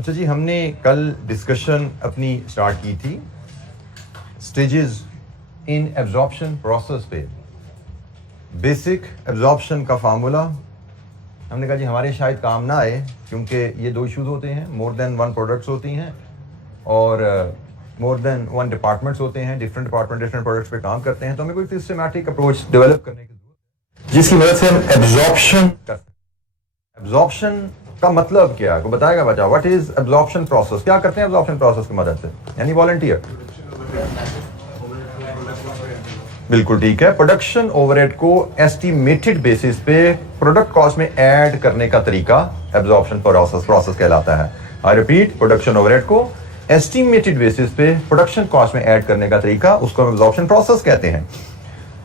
अच्छा जी, हमने कल डिस्कशन अपनी स्टार्ट की थी स्टेजेस इन एब्जॉर्प्शन प्रोसेस पे। बेसिक एब्जॉर्प्शन का फार्मूला हमने कहा जी हमारे शायद काम ना आए, क्योंकि ये दो इश्यूज होते हैं, मोर देन वन प्रोडक्ट्स होती हैं और मोर देन वन डिपार्टमेंट्स होते हैं, डिफरेंट डिपार्टमेंट डिफरेंट प्रोडक्ट्स पे काम करते हैं। तो हमें कोई सिस्टमैटिक अप्रोच डेवलप करने की जरूरत है जिसकी मदद से हम एब्जॉर्प्शन कर सकते हैं। एब्जॉर्प्शन का मतलब क्या है, को बताएगा बच्चा? What is absorption process? क्या करते हैं एब्जॉर्प्शन प्रोसेस की मदद से? यानी वॉलंटियर। बिल्कुल ठीक है। प्रोडक्शन ओवरहेड को एस्टिमेटेड बेसिस पे प्रोडक्ट कॉस्ट में ऐड करने का तरीका एब्जॉर्प्शन प्रोसेस कहलाता है। आई रिपीट, प्रोडक्शन ओवरहेड को एस्टिमेटेड बेसिस पे प्रोडक्शन कॉस्ट में ऐड करने का तरीका, उसको हम एब्जॉर्प्शन प्रोसेस कहते हैं।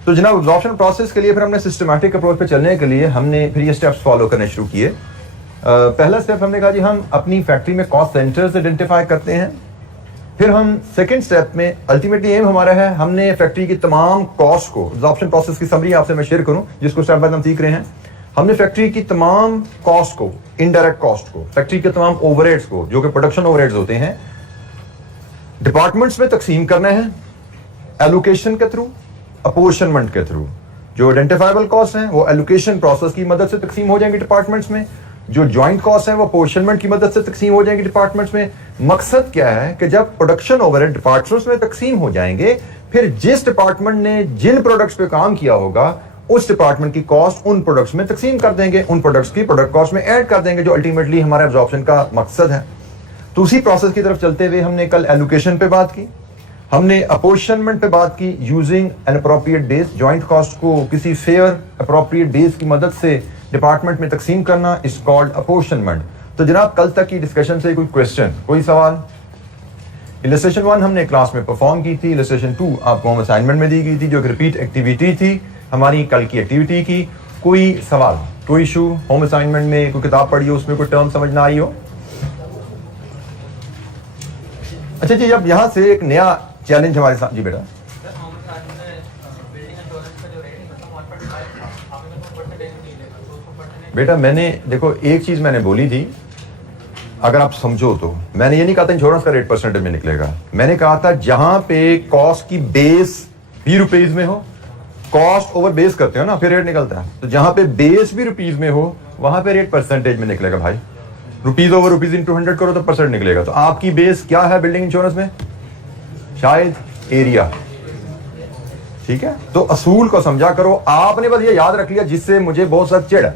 तो जनाब, एब्जॉर्प्शन प्रोसेस के लिए फिर हमने सिस्टमैटिक अप्रोच पे चलने के लिए हमने फिर ये स्टेप्स फॉलो करने शुरू किए। पहला स्टेप हमने कहा जी हम अपनी फैक्ट्री में कॉस्ट सेंटर्स आइडेंटिफाई करते हैं। फिर हम सेकंड स्टेप में अल्टीमेटली एम हमारा है, हमने फैक्ट्री की तमाम कॉस्ट को, एब्जॉर्प्शन प्रोसेस की समरी आपसे मैं शेयर करूं जिसको स्टेप बाय स्टेप हम सीख रहे हैं। हमने फैक्ट्री की तमाम कॉस्ट को, इनडायरेक्ट कॉस्ट को, फैक्ट्री के तमाम ओवरहेड्स को, जो कि प्रोडक्शन ओवरहेड्स होते हैं, डिपार्टमेंट्स में तकसीम करना है एलोकेशन के थ्रू, अपोर्शनमेंट के थ्रू। जो आइडेंटिफाइबल कॉस्ट हैं वो एलोकेशन प्रोसेस की मदद से तकसीम हो जाएंगी डिपार्टमेंट्स में, जो ज्वाइंट कॉस्ट है वो अपोर्शनमेंट की मदद से तकसीम हो जाएंगे डिपार्टमेंट्स में। मकसद क्या है कि जब प्रोडक्शन ओवरहेड डिपार्टमेंट्स में तकसीम हो जाएंगे, फिर जिस डिपार्टमेंट ने जिन प्रोडक्ट्स पे काम किया होगा उस डिपार्टमेंट की कॉस्ट उन प्रोडक्ट्स में तकसीम कर देंगे, उन प्रोडक्ट्स की प्रोडक्ट कॉस्ट में ऐड कर देंगे, जो अल्टीमेटली हमारा एब्जॉर्प्शन का मकसद है। तो उसी प्रोसेस की तरफ चलते हुए हमने कल एलोकेशन पे बात की, हमने अपोर्शनमेंट पे बात की, using an appropriate base, joint cost को किसी फेयर अप्रोप्रिएट बेस की मदद से डिपार्टमेंट में तकसीम करना इज कॉल्ड अपोर्शनमेंट। तो जनाब, कल तक की डिस्कशन से कोई क्वेश्चन, कोई सवाल? इलस्ट्रेशन 1 हमने क्लास में परफॉर्म की थी, इलस्ट्रेशन 2 आपको होम असाइनमेंट में दी गई थी, जो कि रिपीट एक्टिविटी थी हमारी कल की एक्टिविटी की। कोई सवाल, कोई इशू? होम असाइनमेंट में कोई किताब पढ़ी हो, उसमें कोई टर्म समझ ना आई हो? अच्छा जी, अब यहां से एक नया चैलेंज हमारे साथ। जी बेटा, बेटा मैंने, देखो एक चीज मैंने बोली थी, अगर आप समझो तो, मैंने ये नहीं कहा था इंश्योरेंस का रेट परसेंटेज में निकलेगा। मैंने कहा था जहां पे कॉस्ट की बेस भी रुपीज में हो, कॉस्ट ओवर बेस करते हो ना, फिर रेट निकलता है, तो जहां पे बेस भी रुपीज में हो वहां पे रेट परसेंटेज में निकलेगा भाई। रुपीज ओवर रुपीज इंटू 100 करो तो परसेंट निकलेगा। तो आपकी बेस क्या है बिल्डिंग इंश्योरेंस में? शायद एरिया। ठीक है, तो असूल को समझा करो। आपने बस ये याद रख लिया जिससे मुझे बहुत सख्त चिढ़ है,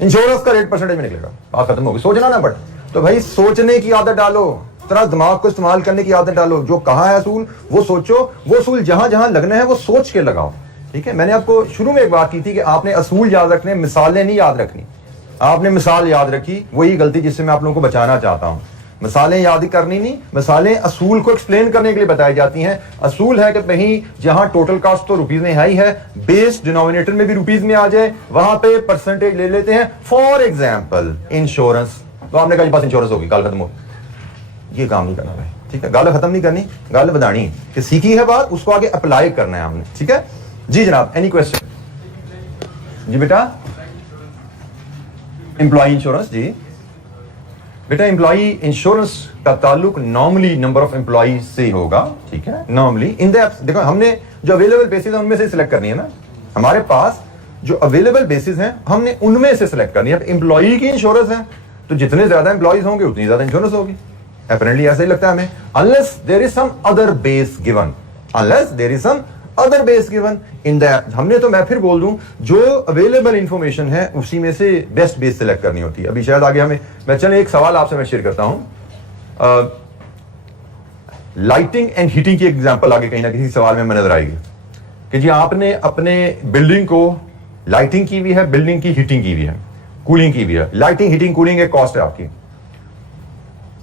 इंश्योरेंस का रेट परसेंटेज में निकलेगा, बात खत्म होगी। सोचना ना, बट तो भाई सोचने की आदत डालो, तरह दिमाग को इस्तेमाल करने की आदत डालो। जो कहा है असूल वो सोचो, वो असूल जहां जहां लगना है वो सोच के लगाओ। ठीक है, मैंने आपको शुरू में एक बात की थी कि आपने असूल याद रखने, मिसालें नहीं याद रखनी। आपने मिसाल याद रखी, वही गलती जिससे मैं आप लोगों को बचाना चाहता हूं। मिसालें याद ही करनी नहीं, मिसालें असूल को एक्सप्लेन करने के लिए बताई जाती हैं। असूल है कि कहीं जहां टोटल कॉस्ट तो रुपीज में है ही है, बेस डिनोमिनेटर में भी रुपीज में आ जाए, वहां पे परसेंटेज ले लेते हैं। फॉर एग्जांपल इंश्योरेंस, तो आपने कहा पास इंश्योरेंस होगी, गाल खत्म हो, ये काम नहीं करना भाई। ठीक है, गाल खत्म नहीं करनी, गाल बतानी कि सीखी है बात, उसको आगे अप्लाई करना है हमने। ठीक है जी जनाब, एनी क्वेश्चन? जी बेटा, एम्प्लॉय इंश्योरेंस। जी बेटा, एम्प्लॉय इंश्योरेंस का ताल्लुक नॉर्मली नंबर ऑफ एम्प्लॉय से होगा। ठीक है, नॉर्मली इन द, देखो हमने जो अवेलेबल बेसिस है उनमें से सिलेक्ट करनी है ना। हमारे पास जो अवेलेबल बेसिस हैं हमने उनमें से सिलेक्ट करनी है। एम्प्लॉय की इंश्योरेंस है तो जितने ज्यादा एम्प्लॉयज होंगे उतनी ज्यादा इंश्योरेंस होगी, अपरेंटली ऐसा ही लगता है हमें। Unless there is some other base given, unless there is some other base given in that, हमने, तो मैं फिर बोल दूं, जो अवेलेबल इंफॉर्मेशन है उसी में से बेस्ट बेस सिलेक्ट करनी होती है। अभी शायद आगे हमें, मैं चले एक सवाल आपसे मैं शेयर करता हूं, लाइटिंग एंड हीटिंग की एग्जांपल आगे कहीं ना किसी सवाल में नजर आएगी कि जी आपने अपने बिल्डिंग को लाइटिंग की भी है, बिल्डिंग की हीटिंग की भी है, कूलिंग की भी है। लाइटिंग हीटिंग कूलिंग एक कॉस्ट है आपकी।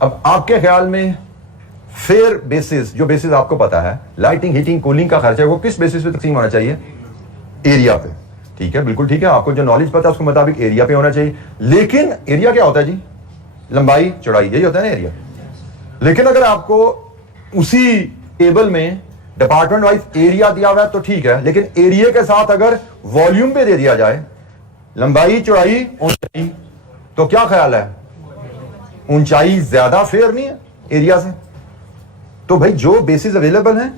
अब आपके ख्याल में फेयर बेसिस, जो बेसिस आपको पता है लाइटिंग हीटिंग कूलिंग का खर्चा है, वो किस बेसिस पे तकसीम होना चाहिए? एरिया पे। ठीक है, बिल्कुल ठीक है, आपको जो नॉलेज पता है उसके मुताबिक एरिया पे होना चाहिए। लेकिन एरिया क्या होता है जी? लंबाई चौड़ाई, यही होता है ना एरिया। लेकिन अगर आपको उसी टेबल में डिपार्टमेंट वाइज एरिया दिया हुआ है तो ठीक है, लेकिन एरिया के साथ अगर वॉल्यूम पे दे दिया जाए, लंबाई चौड़ाई ऊंचाई, तो क्या ख्याल है? ऊंचाई ज्यादा फेयर नहीं है एरिया से, तो भाई जो बेसिस अवेलेबल है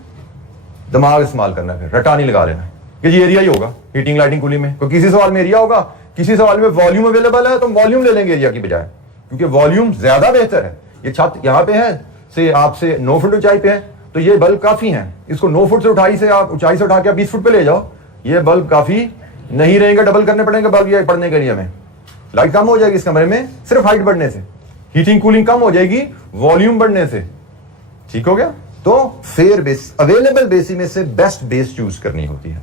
दिमाग इस्तेमाल करना है, फिर रटा नहीं लगा लेना कि ये एरिया ही होगा हीटिंग लाइटिंग कूलिंग में। तो किसी सवाल में एरिया होगा, किसी सवाल में वॉल्यूम अवेलेबल है तो वॉल्यूम ले लेंगे एरिया की बजाय, क्योंकि वॉल्यूम ज्यादा बेहतर है। ये छत यहां पे है से आपसे 9 फुट ऊंचाई पे है तो ये बल्ब काफी है, इसको 9 फुट से ऊंचाई से उठा के आप 20 फुट पे ले जाओ, ये बल्ब काफी नहीं रहेंगे, डबल करने पड़ेंगे बल्ब ये पढ़ने के लिए। हमें लाइट कम हो जाएगी इस कमरे में सिर्फ हाइट बढ़ने से, हीटिंग कूलिंग कम हो जाएगी वॉल्यूम बढ़ने से। ठीक हो गया? तो फेयर बेस अवेलेबल बेस में से बेस्ट बेस चूज करनी होती है,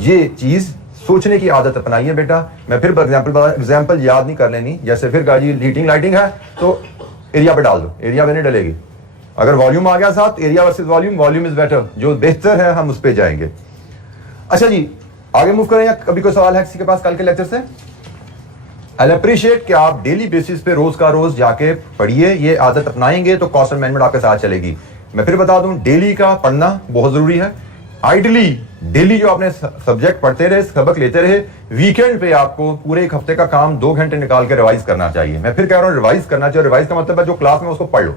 ये चीज सोचने की आदत अपनाइए बेटा। मैं फिर एग्जांपल याद नहीं कर लेनी, जैसे फिर कहा जी हीटिंग लाइटिंग है तो एरिया पे डाल दो, एरिया पे नहीं डलेगी। अगर वॉल्यूम आ गया साथ, area versus volume, volume is better, जो बेहतर है हम उस पे जाएंगे। अच्छा जी आगे मूव करें या कभी कोई सवाल है किसी के पास कल के लेक्चर से? आई अप्रिशिएट कि आप डेली बेसिस पे रोज का रोज जाके पढ़िए, ये आदत अपनाएंगे तो कॉस्ट मैनेजमेंट आपके साथ चलेगी। मैं फिर बता दूं डेली का पढ़ना बहुत जरूरी है। आइडियली डेली जो आपने सब्जेक्ट पढ़ते रहे, सबक लेते रहे, वीकेंड पे आपको पूरे एक हफ्ते का काम 2 घंटे निकाल के रिवाइज करना चाहिए। मैं फिर कह रहा हूं रिवाइज करना चाहिए। रिवाइज का मतलब है जो क्लास में उसको पढ़ लो,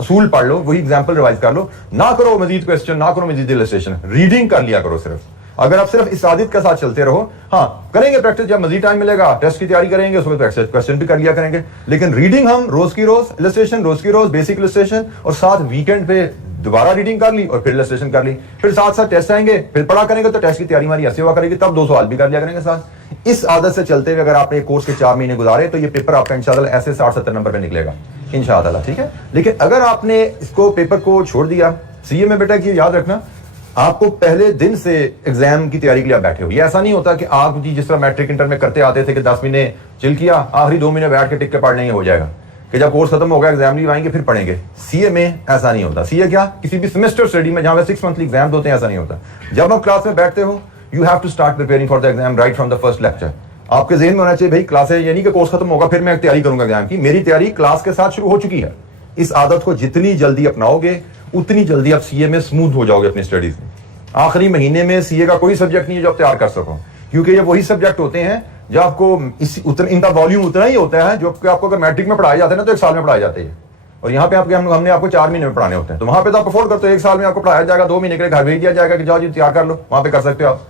असूल पढ़ लो, वही एग्जाम्पल रिवाइज कर लो, ना करो मजीद क्वेश्चन, ना करो मजीद इलस्ट्रेशन, रीडिंग कर लिया करो सिर्फ। अगर आप सिर्फ इस आदत के साथ चलते रहो, हाँ करेंगे प्रैक्टिस, जब मजीद टाइम मिलेगा टेस्ट की तैयारी करेंगे उसमें क्वेश्चन भी कर लिया करेंगे, लेकिन रीडिंग हम रोज की रोज, इलस्ट्रेशन रोज की रोज, बेसिक इलस्ट्रेशन, और साथ वीकेंड पे दोबारा रीडिंग कर ली और फिर इलस्ट्रेशन कर ली, फिर साथ साथ टेस्ट आएंगे, फिर पढ़ा करेंगे तो टेस्ट की तैयारी हमारी ऐसे हुआ करेगी, तब 2 सवाल भी कर लिया करेंगे साथ। इस आदत से चलते हुए अगर आपने कोर्स के 4 महीने गुजारे तो ये पेपर आपका इंशाल्लाह ऐसे 60-70 नंबर पे निकलेगा इंशाल्लाह। ठीक है, लेकिन अगर आपने इसको पेपर को छोड़ दिया, सीए में बेटा की याद रखना, आपको पहले दिन से एग्जाम की तैयारी के लिए आप बैठे हो। ये ऐसा नहीं होता कि आप जी जिस तरह मैट्रिक इंटर में करते आते थे कि 10 महीने चिल किया, आखिरी 2 महीने बैठ के टिक के पढ़ लेंगे हो जाएगा, कि जब कोर्स खत्म होगा एग्जाम लीव आएंगे फिर पढ़ेंगे। सीए में ऐसा नहीं होता। सीए क्या, किसी भी सेमेस्टर स्टडी में जहां पे 6 मंथली एग्जाम होते हैं, ऐसा नहीं होता। जब आप क्लास में बैठते हो you have to start preparing for the exam right from the first lecture. आपके जेहन में होना चाहिए भाई क्लासें, यानी कि कोर्स खत्म होगा फिर मैं तैयारी करूंगा एग्जाम की, मेरी तैयारी क्लास के साथ शुरू हो चुकी है। इस आदत को जितनी जल्दी अपनाओगे उतनी जल्दी आप सीए में स्मूथ हो जाओगे अपनी स्टडीज में। आखिरी महीने में सीए का कोई सब्जेक्ट नहीं है जो आप तैयार कर सको, क्योंकि ये वही सब्जेक्ट होते हैं जो आपको इनका वॉल्यूम उतना ही होता है जो आपको अगर मैट्रिक में पढ़ाए जाते हैं ना तो 1 साल में पढ़ाए जाते हैं, और यहाँ पे हमने आपको 4 महीने में पढ़ाने होते हैं। तो वहां पे तो आप अफोर्ड करते हो 1 साल में आपको पढ़ाया जाएगा, 2 महीने के लिए घर भेज दिया जाएगा कि जाओ जी तैयार कर लो, वहां पे कर सकते हो आप,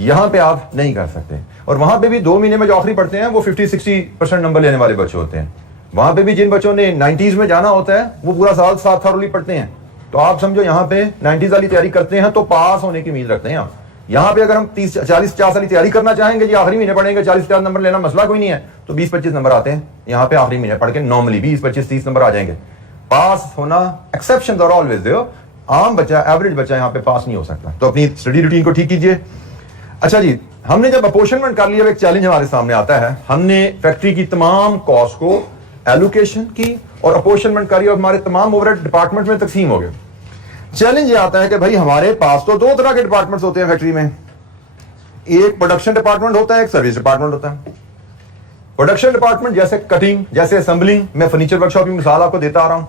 यहाँ पे आप नहीं कर सकते। और वहां पे भी 2 महीने में जो आखिरी पढ़ते हैं वो 50-60% नंबर लेने वाले बच्चे होते हैं। वहां पे भी जिन बच्चों ने 90s में जाना होता है वो पूरा साल 7 थॉरली पढ़ते हैं। तो आप समझो यहाँ पे 90s वाली तैयारी करते हैं तो पास होने की उम्मीद रखते हैं आप। यहाँ पे अगर हम 30-40 वाली तैयारी करना चाहेंगे जी आखिरी महीने पढ़ेंगे 40-50 नंबर लेना मसला कोई नहीं है, तो 20-25 नंबर आते हैं यहाँ पे आखिरी महीने पढ़ के, नॉर्मली 20-25-30 नंबर आ जाएंगे। पास होना एक्सेप्शन आर ऑलवेज देयर, आम बच्चा, एवरेज बच्चा यहाँ पे पास नहीं हो सकता। तो अपनी स्टडी रूटीन को ठीक कीजिए। अच्छा जी, हमने जब अपोर्शनमेंट कर लिया, एक चैलेंज हमारे सामने आता है, हमने फैक्ट्री की तमाम कॉस्ट को एलोकेशन की और अपोर्शनमेंट करी और हमारे तमाम ओवरहेड डिपार्टमेंट में तकसीम हो गए। चैलेंज ये आता है कि भाई हमारे पास तो 2 तरह के डिपार्टमेंट्स होते हैं फैक्ट्री में, एक प्रोडक्शन डिपार्टमेंट होता है, एक सर्विस डिपार्टमेंट होता है। प्रोडक्शन डिपार्टमेंट जैसे कटिंग, जैसे असेंबलिंग, मैं फर्नीचर वर्कशॉप की मिसाल आपको देता आ रहा हूं,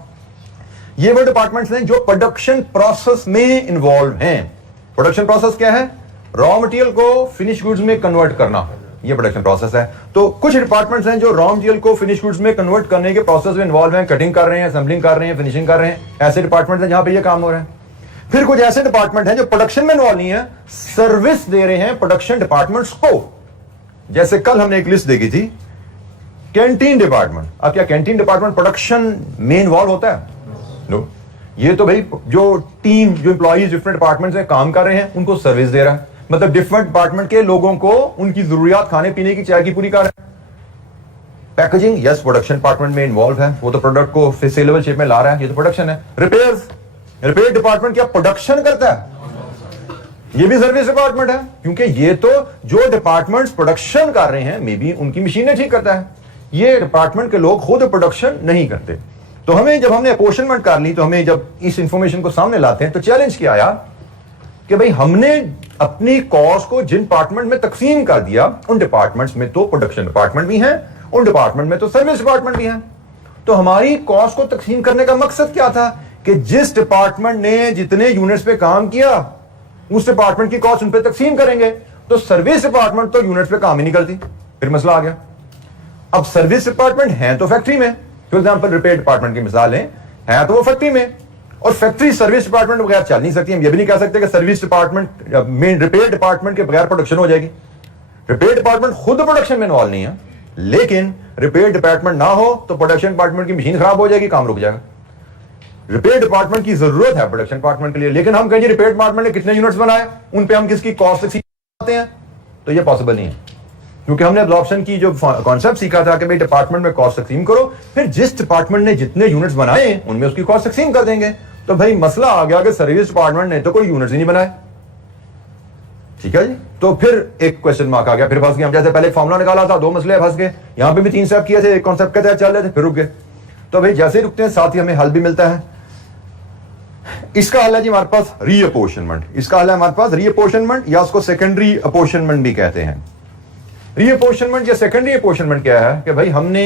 ये वो डिपार्टमेंट्स हैं जो प्रोडक्शन प्रोसेस में इन्वॉल्व हैं। प्रोडक्शन प्रोसेस क्या है? रॉ मटेरियल को फिनिश गुड्स में कन्वर्ट करना, ये प्रोडक्शन प्रोसेस है। तो कुछ डिपार्टमेंट्स हैं जो रॉ मटेरियल को फिनिश गुड्स में कन्वर्ट करने के प्रोसेस में इन्वॉल्व हैं, कटिंग कर रहे हैं, असेंबलिंग कर रहे हैं, फिनिशिंग कर रहे हैं, ऐसे डिपार्टमेंट्स हैं जहां पे ये काम हो रहा है। फिर कुछ ऐसे डिपार्टमेंट हैं जो प्रोडक्शन में इन्वॉल्व नहीं है, सर्विस दे रहे हैं प्रोडक्शन डिपार्टमेंट्स को। जैसे कल हमने एक लिस्ट देखी थी, कैंटीन डिपार्टमेंट। अब क्या कैंटीन डिपार्टमेंट प्रोडक्शन में इन्वॉल्व होता है? नो। ये तो भाई जो टीम, जो एम्प्लॉइज डिफरेंट डिपार्टमेंट में काम कर रहे हैं उनको सर्विस दे रहा है, मतलब डिफरेंट डिपार्टमेंट के लोगों को उनकी जरूरियात खाने पीने की, चाय की पूरी कर रहा है। पैकेजिंग, यस प्रोडक्शन डिपार्टमेंट में इन्वॉल्व है, वो तो प्रोडक्ट को फिर सेलेबल शेप में ला रहा है, ये तो प्रोडक्शन है। रिपेयर्स, रिपेयर डिपार्टमेंट क्या प्रोडक्शन करता है? ये भी सर्विस डिपार्टमेंट है, क्योंकि ये तो जो डिपार्टमेंट्स प्रोडक्शन कर रहे हैं मे बी उनकी मशीनें ठीक करता है, ये डिपार्टमेंट के लोग खुद प्रोडक्शन नहीं करते। तो हमें जब हमने अपोर्शनमेंट कर ली, तो हमें जब इस इंफॉर्मेशन को सामने लाते हैं तो चैलेंज क्या आया कि भाई हमने अपनी कॉस्ट को जिन डिपार्टमेंट में तकसीम कर दिया, उन डिपार्टमेंट्स में तो प्रोडक्शन डिपार्टमेंट भी है, उन डिपार्टमेंट में तो सर्विस डिपार्टमेंट भी है। तो हमारी कॉस्ट को तकसीम करने का मकसद क्या था कि जिस डिपार्टमेंट ने जितने यूनिट्स पे काम किया उस डिपार्टमेंट की कॉस्ट उन पे तकसीम करेंगे। तो सर्विस डिपार्टमेंट तो यूनिट्स पे काम ही नहीं करती, फिर मसला आ गया। अब सर्विस डिपार्टमेंट है तो फैक्ट्री में, फॉर एग्जाम्पल रिपेयर डिपार्टमेंट की मिसाल है तो वो फैक्ट्री में, और फैक्ट्री सर्विस डिपार्टमेंट बगैर चल नहीं सकती। हम ये भी नहीं कह सकते कि सर्विस डिपार्टमेंट में रिपेयर डिपार्टमेंट के बगैर प्रोडक्शन हो जाएगी। रिपेयर डिपार्टमेंट खुद प्रोडक्शन में इन्वॉल्व नहीं है, लेकिन रिपेयर डिपार्टमेंट ना हो तो प्रोडक्शन डिपार्टमेंट की मशीन खराब हो जाएगी, काम रुक जाएगा। रिपेयर डिपार्टमेंट की जरूरत है प्रोडक्शन डिपार्टमेंट के लिए, लेकिन हम कहें रिपेयर डिपार्टमेंट ने कितने यूनिट्स बनाए, उन पे हम किसकी कॉस्ट सीखते हैं, तो ये पॉसिबल नहीं है, क्योंकि हमने एब्जॉर्प्शन की जो कॉन्सेप्ट सीखा था कि भाई डिपार्टमेंट में कॉस्ट तकसीम करो, फिर जिस डिपार्टमेंट ने जितने यूनिट्स बनाए उनमें उसकी कॉस्ट तकसीम कर देंगे। तो भाई मसला आ गया कि सर्विस डिपार्टमेंट ने तो कोई यूनिट्स ही नहीं बनाए, ठीक है जी। तो फिर एक क्वेश्चन मार्क आ गया, फिर फंस गए हम। जैसे पहले फॉर्मूला निकाला था, 2 मसले फंस गए, यहां पे भी 3 स्टेप किए थे, एक कॉन्सेप्ट के तहत चल रहे थे, फिर रुक गए। तो भाई जैसे ही रुकते हैं साथ ही हमें हल भी मिलता है। इसका हल है जी हमारे पास रीअपोर्शनमेंट। इसका हल है हमारे पास रीअपोर्शनमेंट, या उसको सेकेंडरी अपोर्शनमेंट भी कहते हैं। रीअपोर्शनमेंट या सेकेंडरी अपोर्शनमेंट क्या है कि भाई हमने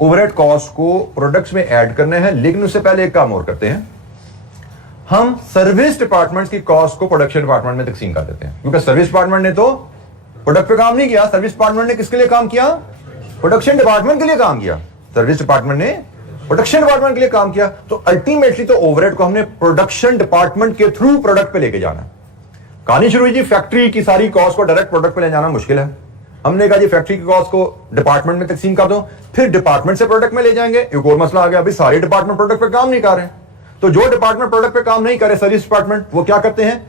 ओवरहेड कॉस्ट को प्रोडक्ट्स में ऐड करने हैं, लेकिन उससे पहले एक काम और करते हैं, हम सर्विस डिपार्टमेंट की कॉस्ट को प्रोडक्शन डिपार्टमेंट में तकसीम कर देते हैं। क्योंकि सर्विस डिपार्टमेंट ने तो प्रोडक्ट पे काम नहीं किया, सर्विस डिपार्टमेंट ने किसके लिए काम किया, प्रोडक्शन डिपार्टमेंट के लिए काम किया। सर्विस डिपार्टमेंट ने प्रोडक्शन डिपार्टमेंट के लिए काम किया। तो अल्टीमेटली तो ओवरहेड को हमने प्रोडक्शन डिपार्टमेंट के थ्रू प्रोडक्ट पे लेके जाना। कहानी शुरू हुई जी, फैक्ट्री की सारी कॉस्ट को डायरेक्ट प्रोडक्ट पे ले जाना मुश्किल है। हमने कहा जी फैक्ट्री की कॉस्ट को डिपार्टमेंट में तकसीम कर दो, फिर डिपार्टमेंट से प्रोडक्ट में ले जाएंगे। एक और मसला आ गया, अभी सारे डिपार्टमेंट प्रोडक्ट पे काम नहीं कर रहे हैं, तो जो डिपार्टमेंट प्रोडक्ट पे काम नहीं करे, सर्विस डिपार्टमेंट, वो क्या करते हैं,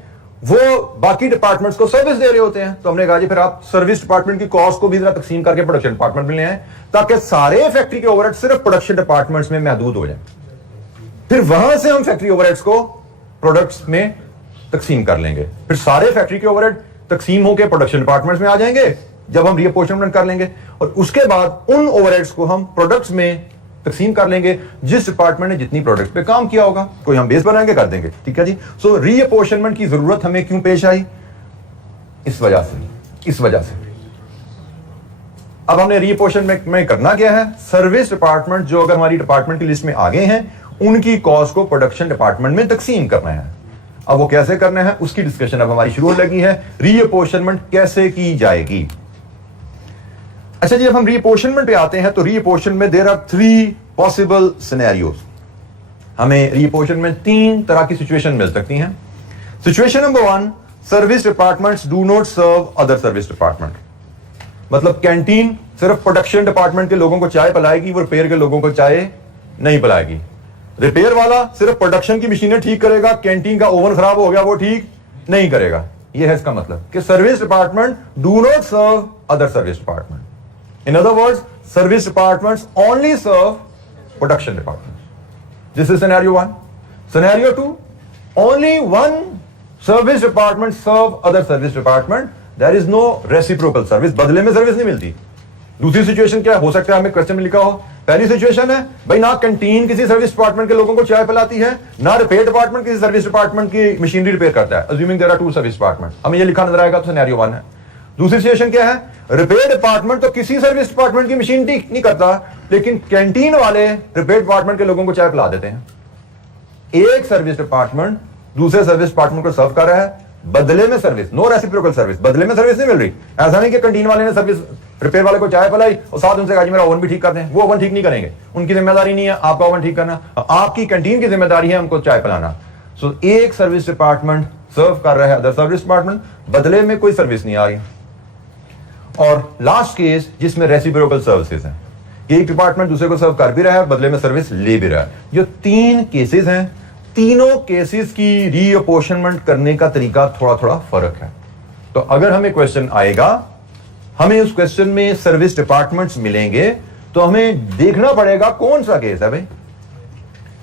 वो बाकी डिपार्टमेंट्स को सर्विस दे रहे होते हैं। तो हमने कहा जी फिर आप सर्विस डिपार्टमेंट की कॉस्ट को भी जरा तकसीम करके प्रोडक्शन डिपार्टमेंट में ले आए, ताकि सारे फैक्ट्री के ओवरहेड सिर्फ प्रोडक्शन डिपार्टमेंट्स में महदूद हो जाए। फिर वहां से हम फैक्ट्री ओवरहेड्स को प्रोडक्ट्स में तकसीम कर लेंगे। फिर सारे फैक्ट्री के ओवरहेड तकसीम होकर प्रोडक्शन डिपार्टमेंट्स में आ जाएंगे जब हम रीअपोर्शनमेंट कर लेंगे, और उसके बाद उन ओवरहेड्स को हम प्रोडक्ट्स में तकसीम कर लेंगे जिस डिपार्टमेंट ने जितनी प्रोडक्ट पे काम किया होगा। कोई हम बेस बनाएंगे, कर देंगे, ठीक है जी। सो रीअपोर्शनमेंट की जरूरत हमें क्यों पेश आई, इस वजह से अब हमने रीअपोर्शनमेंट में करना क्या है, सर्विस डिपार्टमेंट जो अगर हमारी डिपार्टमेंट की लिस्ट में आ गए हैं, उनकी कॉस्ट को प्रोडक्शन डिपार्टमेंट में तकसीम करना है। अब वो कैसे करना है उसकी डिस्कशन अब हमारी शुरू हो लगी है। रीअपोर्शनमेंट कैसे की जाएगी। अच्छा जी, अब हम रीअपोर्शनमेंट पे आते हैं, तो रीअपोर्शनमेंट में देयर आर 3 पॉसिबल सिनेरियोज। हमें रीअपोर्शनमेंट 3 तरह की सिचुएशन मिल सकती हैं। Situation number 1, service departments do not serve other service department. मतलब कैंटीन सिर्फ प्रोडक्शन डिपार्टमेंट के लोगों को चाय पिलाएगी, वो रिपेयर के लोगों को चाय नहीं पिलाएगी। रिपेयर वाला सिर्फ प्रोडक्शन की मशीनें ठीक करेगा, कैंटीन का ओवन खराब हो गया वो ठीक नहीं करेगा। यह है इसका मतलब कि service department do not serve other service department. In other words, service departments only serve production departments. This is scenario 1. Scenario 2, only one service department serve other service department. There is no reciprocal service. बदले में service नहीं मिलती। दूसरी situation क्या हो सकता है, हमें क्वेश्चन में लिखा हो। पहली सिचुएशन है भाई ना कैंटीन किसी सर्विस डिपार्टमेंट के लोगों को चाय पिलाती है, ना रिपेयर डिपार्टमेंट किसी सर्विस डिपार्टमेंट की मशीनरी रिपेयर करता है। Assuming there are 2 service department, हमें ये लिखा नजर आएगा तो सिनेरियो 1 है। दूसरी सिचुएशन क्या है, रिपेयर डिपार्टमेंट तो किसी सर्विस डिपार्टमेंट की मशीन ठीक नहीं करता, लेकिन कैंटीन वाले रिपेयर डिपार्टमेंट के लोगों को चाय पिला देते हैं। एक सर्विस डिपार्टमेंट दूसरे सर्विस डिपार्टमेंट को सर्व कर रहा है, बदले में सर्विस, नो रेसिप्रोकल सर्विस, बदले में सर्विस नहीं मिल रही। ऐसा नहीं कि कैंटीन वाले ने सर्विस रिपेयर वाले को चाय पिलाई और साथ उनसे कहा मेरा ओवन भी ठीक कर दें, वो ओवन ठीक नहीं करेंगे, उनकी जिम्मेदारी नहीं है आपका ओवन ठीक करना, आपकी कैंटीन की जिम्मेदारी है उनको चाय पिलाना। सो एक सर्विस डिपार्टमेंट सर्व कर रहा है अदर सर्विस डिपार्टमेंट, बदले में कोई सर्विस नहीं आ रही। और लास्ट केस जिसमें रेसिप्रोकल सर्विसेज हैं, एक डिपार्टमेंट दूसरे को सर्व कर भी रहा है, बदले में सर्विस ले भी रहा है। ये 3 केसेस हैं। तीनों केसेस की रीअपोर्शनमेंट करने का तरीका थोड़ा थोड़ा फर्क है। तो अगर हमें क्वेश्चन आएगा, हमें उस क्वेश्चन में सर्विस डिपार्टमेंट्स मिलेंगे, तो हमें देखना पड़ेगा कौन सा केस है भाई।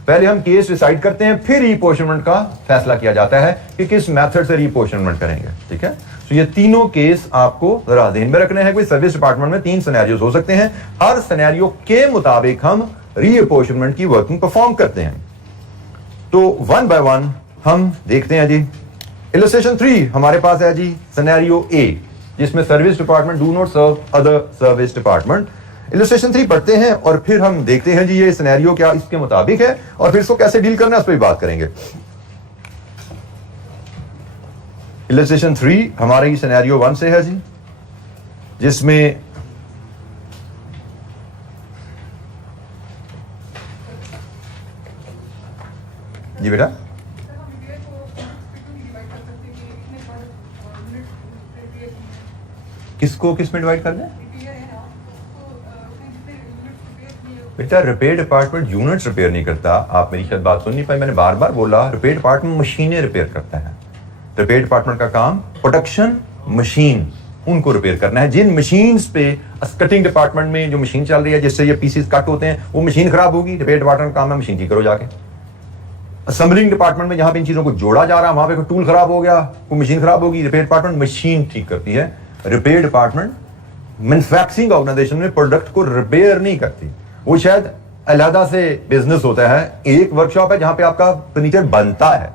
पहले हम केस डिसाइड करते हैं, फिर रीअपोर्शनमेंट का फैसला किया जाता है कि किस मेथड से रीअपोर्शनमेंट करेंगे, ठीक है। तो ये तीनों केस आपको जरा ध्यान में रखने हैं। कोई सर्विस डिपार्टमेंट में 3 सिनेरियोज हो सकते हैं, हर सिनेरियो के मुताबिक हम रीअपोर्शनमेंट की वर्किंग परफॉर्म करते हैं। तो 1 बाय 1 हम देखते हैं जी। इलस्ट्रेशन 3 हमारे पास है जी सिनेरियो ए, जिसमें service department do not serve other service department. Illustration 3 पढ़ते हैं और फिर हम देखते हैं जी ये सिनेरियो क्या इसके मुताबिक है, और फिर इसको कैसे डील करना है उस पर भी बात करेंगे। इलस्ट्रेशन 3 हमारे सिनेरियो 1 से है जी, जिसमें जी बेटा, किसको किस में डिवाइड कर दें बेटा? रिपेयर डिपार्टमेंट यूनिट्स रिपेयर नहीं करता। आप मेरी शायद बात सुन नहीं पाई, मैंने बार बार बोला रिपेयर डिपार्टमेंट मशीनें रिपेयर करता है। रिपेयर डिपार्टमेंट का काम प्रोडक्शन मशीन उनको रिपेयर करना है। जिन मशीन्स पे कटिंग डिपार्टमेंट में जो मशीन चल रही है जिससे ये पीसेस कट होते हैं वो मशीन खराब होगी, रिपेयर डिपार्टमेंट का काम है मशीन ठीक करो जाके। असेंबलिंग डिपार्टमेंट में जहां पे इन चीजों को जोड़ा जा रहा है वहां पे कोई टूल खराब हो गया, कोई मशीन खराब होगी, रिपेयर डिपार्टमेंट मशीन ठीक करती है। रिपेयर डिपार्टमेंट मैन्युफैक्चरिंग ऑर्गेनाइजेशन में प्रोडक्ट को रिपेयर नहीं करती, वो शायद अलहदा से बिजनेस होता है। एक वर्कशॉप है जहां पे आपका फर्नीचर बनता है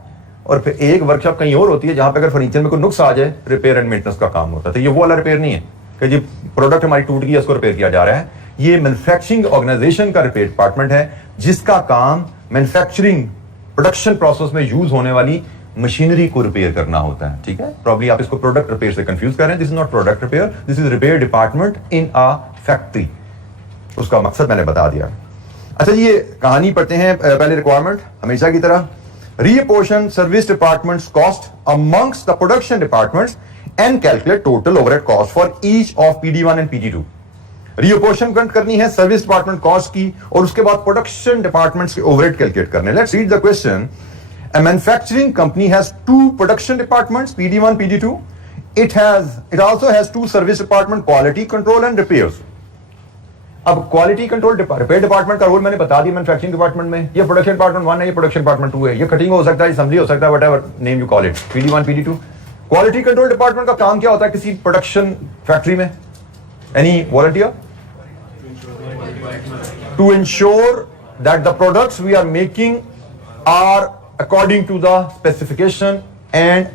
और फिर एक वर्कशॉप कहीं और होती है जहां पे अगर फर्नीचर में कोई नुक्स आ जाए रिपेयर एंड मेंटेनेंस का काम होता है। तो ये वो वाला रिपेयर नहीं है कि जी प्रोडक्ट हमारी टूट गई है उसको रिपेयर किया जा रहा है। ये मैन्युफैक्चरिंग ऑर्गेनाइजेशन का रिपेयर डिपार्टमेंट है जिसका काम मैन्युफैक्चरिंग प्रोडक्शन प्रोसेस में यूज होने वाली मशीनरी को रिपेयर करना होता है। ठीक है, प्रॉब्ली आप इसको प्रोडक्ट रिपेयर से कंफ्यूज कर रहे हैं। This is not product repair, this is repair department in a factory. उसका मकसद मैंने बता दिया। अच्छा, ये कहानी पढ़ते हैं पहले। रिक्वायरमेंट हमेशा की तरह, reapportion service department's cost amongst the production departments and calculate total overhead cost for each of PD1 and PD2। reapportion करनी है सर्विस डिपार्टमेंट कॉस्ट की और उसके बाद प्रोडक्शन डिपार्टमेंट्स के ओवरहेड कैलकुलेट करने। Let's read the question. A manufacturing company has 2 production departments, PD1, PD2. It also has 2 service department, quality control and repairs। अब quality control repair department का role मैंने बता दिया मैन्युफैक्चरिंग डिपार्टमेंट में। ये production department 1 है, ये प्रोडक्शन डिपार्टमेंट 2 है। ये कटिंग हो सकता है, असेंबली हो सकता है, whatever name you call it, PD1, PD2। Quality control department का काम क्या होता है किसी प्रोडक्शन फैक्ट्री में? Any volunteer? To ensure that the products we are making are according to the specification and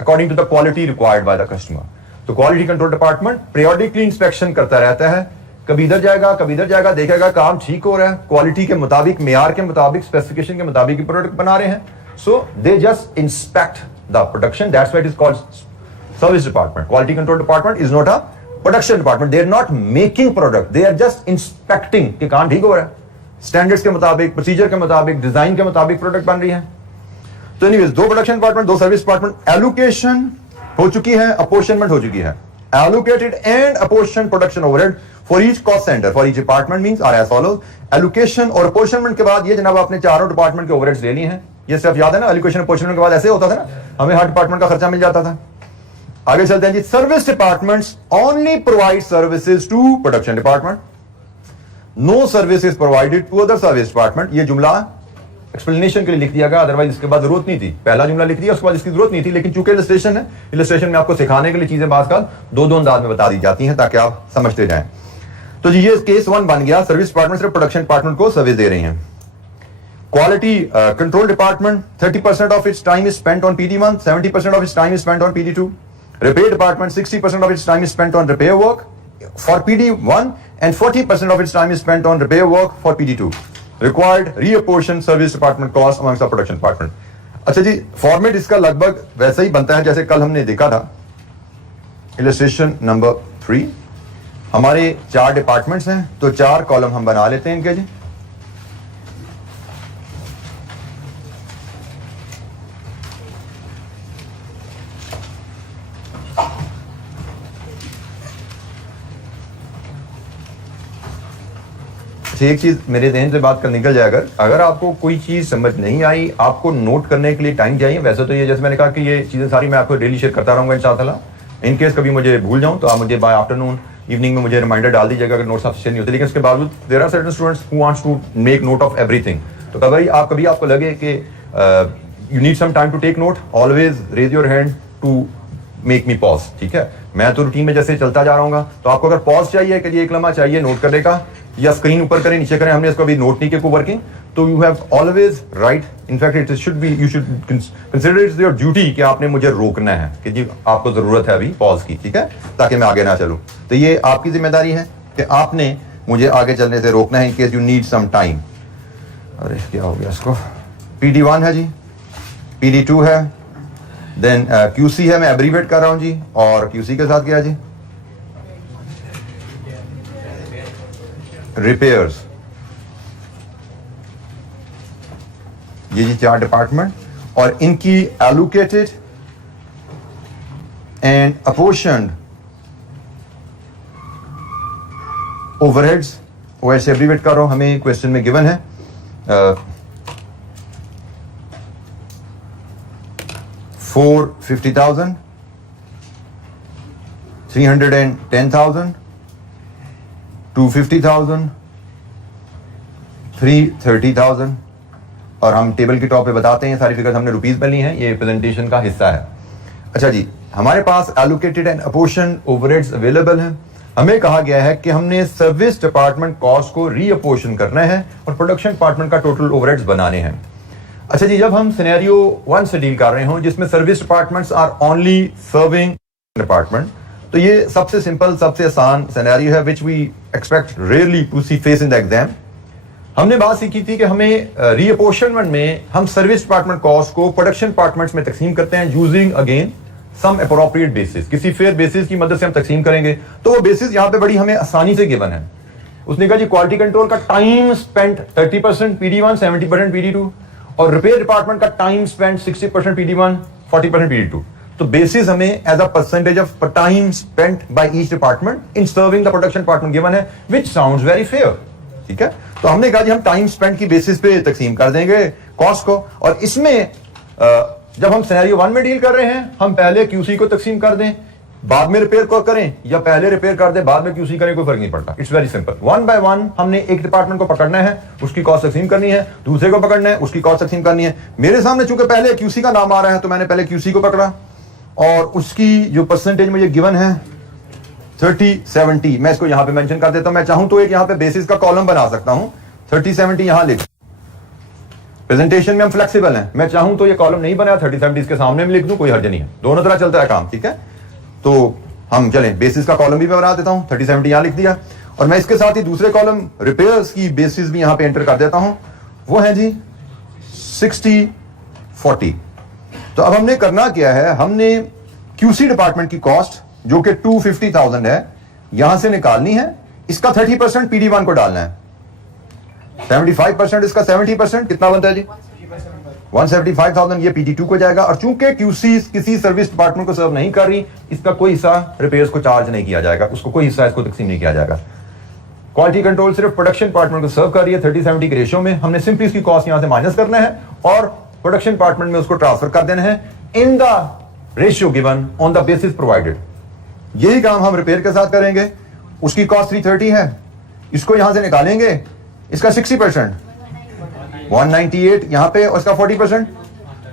according to the quality required by the customer. तो quality control department periodically inspection करता रहता है, कभी इधर जाएगा कभी इधर जाएगा, देखेगा काम ठीक हो रहा है, क्वालिटी के मुताबिक, मेयार के मुताबिक, स्पेसिफिकेशन के मुताबिक प्रोडक्ट बना रहे हैं। So they just inspect the production, that's why it is called service department. Quality control department is not a production department, they are not making product, they are just inspecting कि काम ठीक हो रहा है, standards के मुताबिक, procedure के मुताबिक, डिजाइन के मुताबिक प्रोडक्ट बन रही है। तो anyways 2 production department, 2 service department. Allocation हो चुकी है, अपॉर्शनमेंट हो चुकी है। Allocated and apportioned production overhead for each cost center for each department means are as follows। Allocation और apportionment के बाद ये जनाब आपने चारों डिपार्टमेंट के ओवरहेड्स ले लिए हैं। ये सिर्फ याद है ना, allocation apportionment के बाद ऐसे होता था ना, हमें हर डिपार्टमेंट का खर्चा मिल जाता था। आगे चलते हैं जी। Service departments only provide services to production department, no services provided to other service department. ये जुमला एक्सप्लेनेशन के लिए लिख दिया गया, अदरवाइज इसके बाद जरूरत नहीं थी। पहला जुमला लिख दिया, उसके बाद इसकी जरूरत नहीं थी, लेकिन चूंकि इलस्ट्रेशन है, इलस्ट्रेशन में आपको सिखाने के लिए चीजें बात 2 अंदाज में बता दी जाती हैं ताकि आप समझते जाएं। तो जी ये केस 1 बन गया। सर्विस डिपार्टमेंट सिर्फ प्रोडक्शन डिपार्टमेंट को सर्विस दे रही हैं। Quality control department 30% of its time is spent on PD1, 70% of its time is spent on PD2। Repair department 60% of its time is spent on repair work for PD1 and 40% of its time is spent on repair work for PD2। Required reapportion service department cost amongst the production department। अच्छा जी, format इसका लगभग वैसा ही बनता है जैसे कल हमने देखा था। इलस्ट्रेशन नंबर 3, हमारे 4 डिपार्टमेंट्स हैं तो 4 कॉलम हम बना लेते हैं इनके जी। एक चीज मेरे ध्यान से बात कर निकल जाए, अगर आपको कोई चीज समझ नहीं आई, आपको नोट करने के लिए टाइम चाहिए। वैसे तो ये जैसे मैंने कहा कि ये चीजें सारी मैं आपको डेली शेयर करता रहूंगा इंशाअल्लाह। इन केस कभी मुझे भूल जाऊं तो आप मुझे बाय आफ्टरनून इवनिंग में मुझे रिमाइंडर डाल दीजिएगा अगर नोट्स आपसे शेयर नहीं होते। लेकिन उसके बावजूद there are certain students who wants to make note of everything. तो कभी आपको लगे कि you need some time to take note, always raise your hand to make me pause. ठीक है, मैं तो रूटीन में जैसे चलता जा रहा हूँ, तो आपको अगर पॉज चाहिए कि एक लम्हा चाहिए नोट करने का, या स्क्रीन ऊपर करें नीचे करें, हमने इसको अभी नोट नहीं किया को वर्किंग, तो you have always right, in fact it should be, you should consider it's your duty कि आपने मुझे रोकना है कि जी आपको जरूरत है अभी पॉज की। ठीक है, ताकि मैं आगे ना चलूं। तो ये आपकी जिम्मेदारी है कि आपने मुझे आगे चलने से रोकना है in case you need some time. अरे क्या हो गया इसको, PD1 है जी, PD2 है, देन QC है, मैं एब्रीवेट कर रहा हूं जी, और QC के साथ क्या है जी, रिपेयर्स। ये जी 4 डिपार्टमेंट और इनकी एलोकेटेड एंड अपोर्शन्ड ओवरहेड्स, वो ऐसे एब्रीवेट कर रहा हूं, हमें क्वेश्चन में गिवन है 450,000, 310,000, 250,000, 330,000 और हम टेबल के टॉप पे बताते हैं सारी फिगर्स हमने रुपीस में ली हैं, ये प्रेजेंटेशन का हिस्सा है। अच्छा जी, हमारे पास allocated and apportion overheads available हैं। हमें कहा गया है कि हमने सर्विस डिपार्टमेंट कॉस्ट को रीअपोर्शन करना है और प्रोडक्शन डिपार्टमेंट का टोटल ओवरहेड्स बनाने हैं। अच्छा जी, जब हम सिनेरियो 1 से डील कर रहे हो जिसमें service departments are only serving department, तो ये सबसे सिंपल सबसे आसान सिनेरियो है which we expect rarely to see face in the exam. हमने बात सीखी थी कि हमें रीअपोर्शनमेंट में हम सर्विस डिपार्टमेंट कॉस्ट को प्रोडक्शन डिपार्टमेंट्स में तकसीम करते हैं using again some appropriate basis, किसी फेयर बेसिस की मदद से हम तकसीम करेंगे। तो वो बेसिस यहां पे बड़ी हमें आसानी से गिवन है। उसने कहा जी क्वालिटी कंट्रोल का टाइम स्पेंट 30% PD1, 70% PD2 और रिपेयर डिपार्टमेंट का टाइम स्पेंट 60% PD1, 40% PD2। तो बेसिस हमें as a percentage of time spent by each department in serving the production department given है, विच साउंड्स वेरी फेयर। ठीक है, तो हमने कहा जी हम टाइम स्पेंट की बेसिस पे तकसीम कर देंगे कॉस्ट को, और इसमें जब हम सिनेरियो 1 में डील कर रहे हैं हम पहले QC को तकसीम कर दें बाद में रिपेयर को करें, या पहले रिपेयर कर दें बाद में QC करें, कोई फर्क नहीं पड़ता। It's very simple. 1 बाय 1 हमने एक डिपार्टमेंट को पकड़ना है, उसकी कॉस्ट तकसीम करनी है, दूसरे को पकड़ना है, उसकी कॉस्ट तकसीम करनी है। मेरे सामने चूंकि पहले QC का नाम आ रहा है तो मैंने पहले QC को पकड़ा और उसकी जो परसेंटेज मुझे गिवन है 30-70, मैं इसको यहां पे मेंशन कर देता हूं। मैं चाहूं तो एक यहां पे बेसिस का कॉलम बना सकता हूं, 30-70 यहां लिख। प्रेजेंटेशन में हम फ्लेक्सिबल हैं, मैं चाहूं तो ये कॉलम नहीं बनाया 30-70 इसके सामने में लिख दूं, कोई हर्ज नहीं है, दोनों तरह चलता है काम। ठीक है, तो हम चलें बेसिस का कॉलम भी मैं बना देता हूं, 30-70 यहां लिख दिया, और मैं इसके साथ ही दूसरे कॉलम रिपेयर्स की बेसिस भी यहां पे एंटर कर देता हूं, वो है जी 60-40। तो अब हमने करना क्या है, हमने QC डिपार्टमेंट की कॉस्ट जो कि 250,000 है यहां से निकालनी है, इसका 30% PD1 को डालना है, 75% इसका 70% कितना बनता है जी 175,000 ये PD2 को जाएगा। और चूंकि QC किसी सर्विस डिपार्टमेंट को सर्व नहीं कर रही, इसका कोई हिस्सा रिपेयर्स को चार्ज नहीं किया जाएगा, उसको कोई हिस्सा इसको तकसीम नहीं किया जाएगा। क्वालिटी कंट्रोल सिर्फ प्रोडक्शन डिपार्टमेंट को सर्व कर रही है 30-70 के रेशियो में, हमने सिंपली इसकी कॉस्ट यहां से माइनस करना है और प्रोडक्शन डिपार्टमेंट में उसको ट्रांसफर कर देना है in the ratio given on the basis provided. यही काम हम रिपेयर के साथ करेंगे। उसकी कॉस्ट 330 है, इसको यहां से निकालेंगे, इसका 60% 198 यहां पे और इसका 40%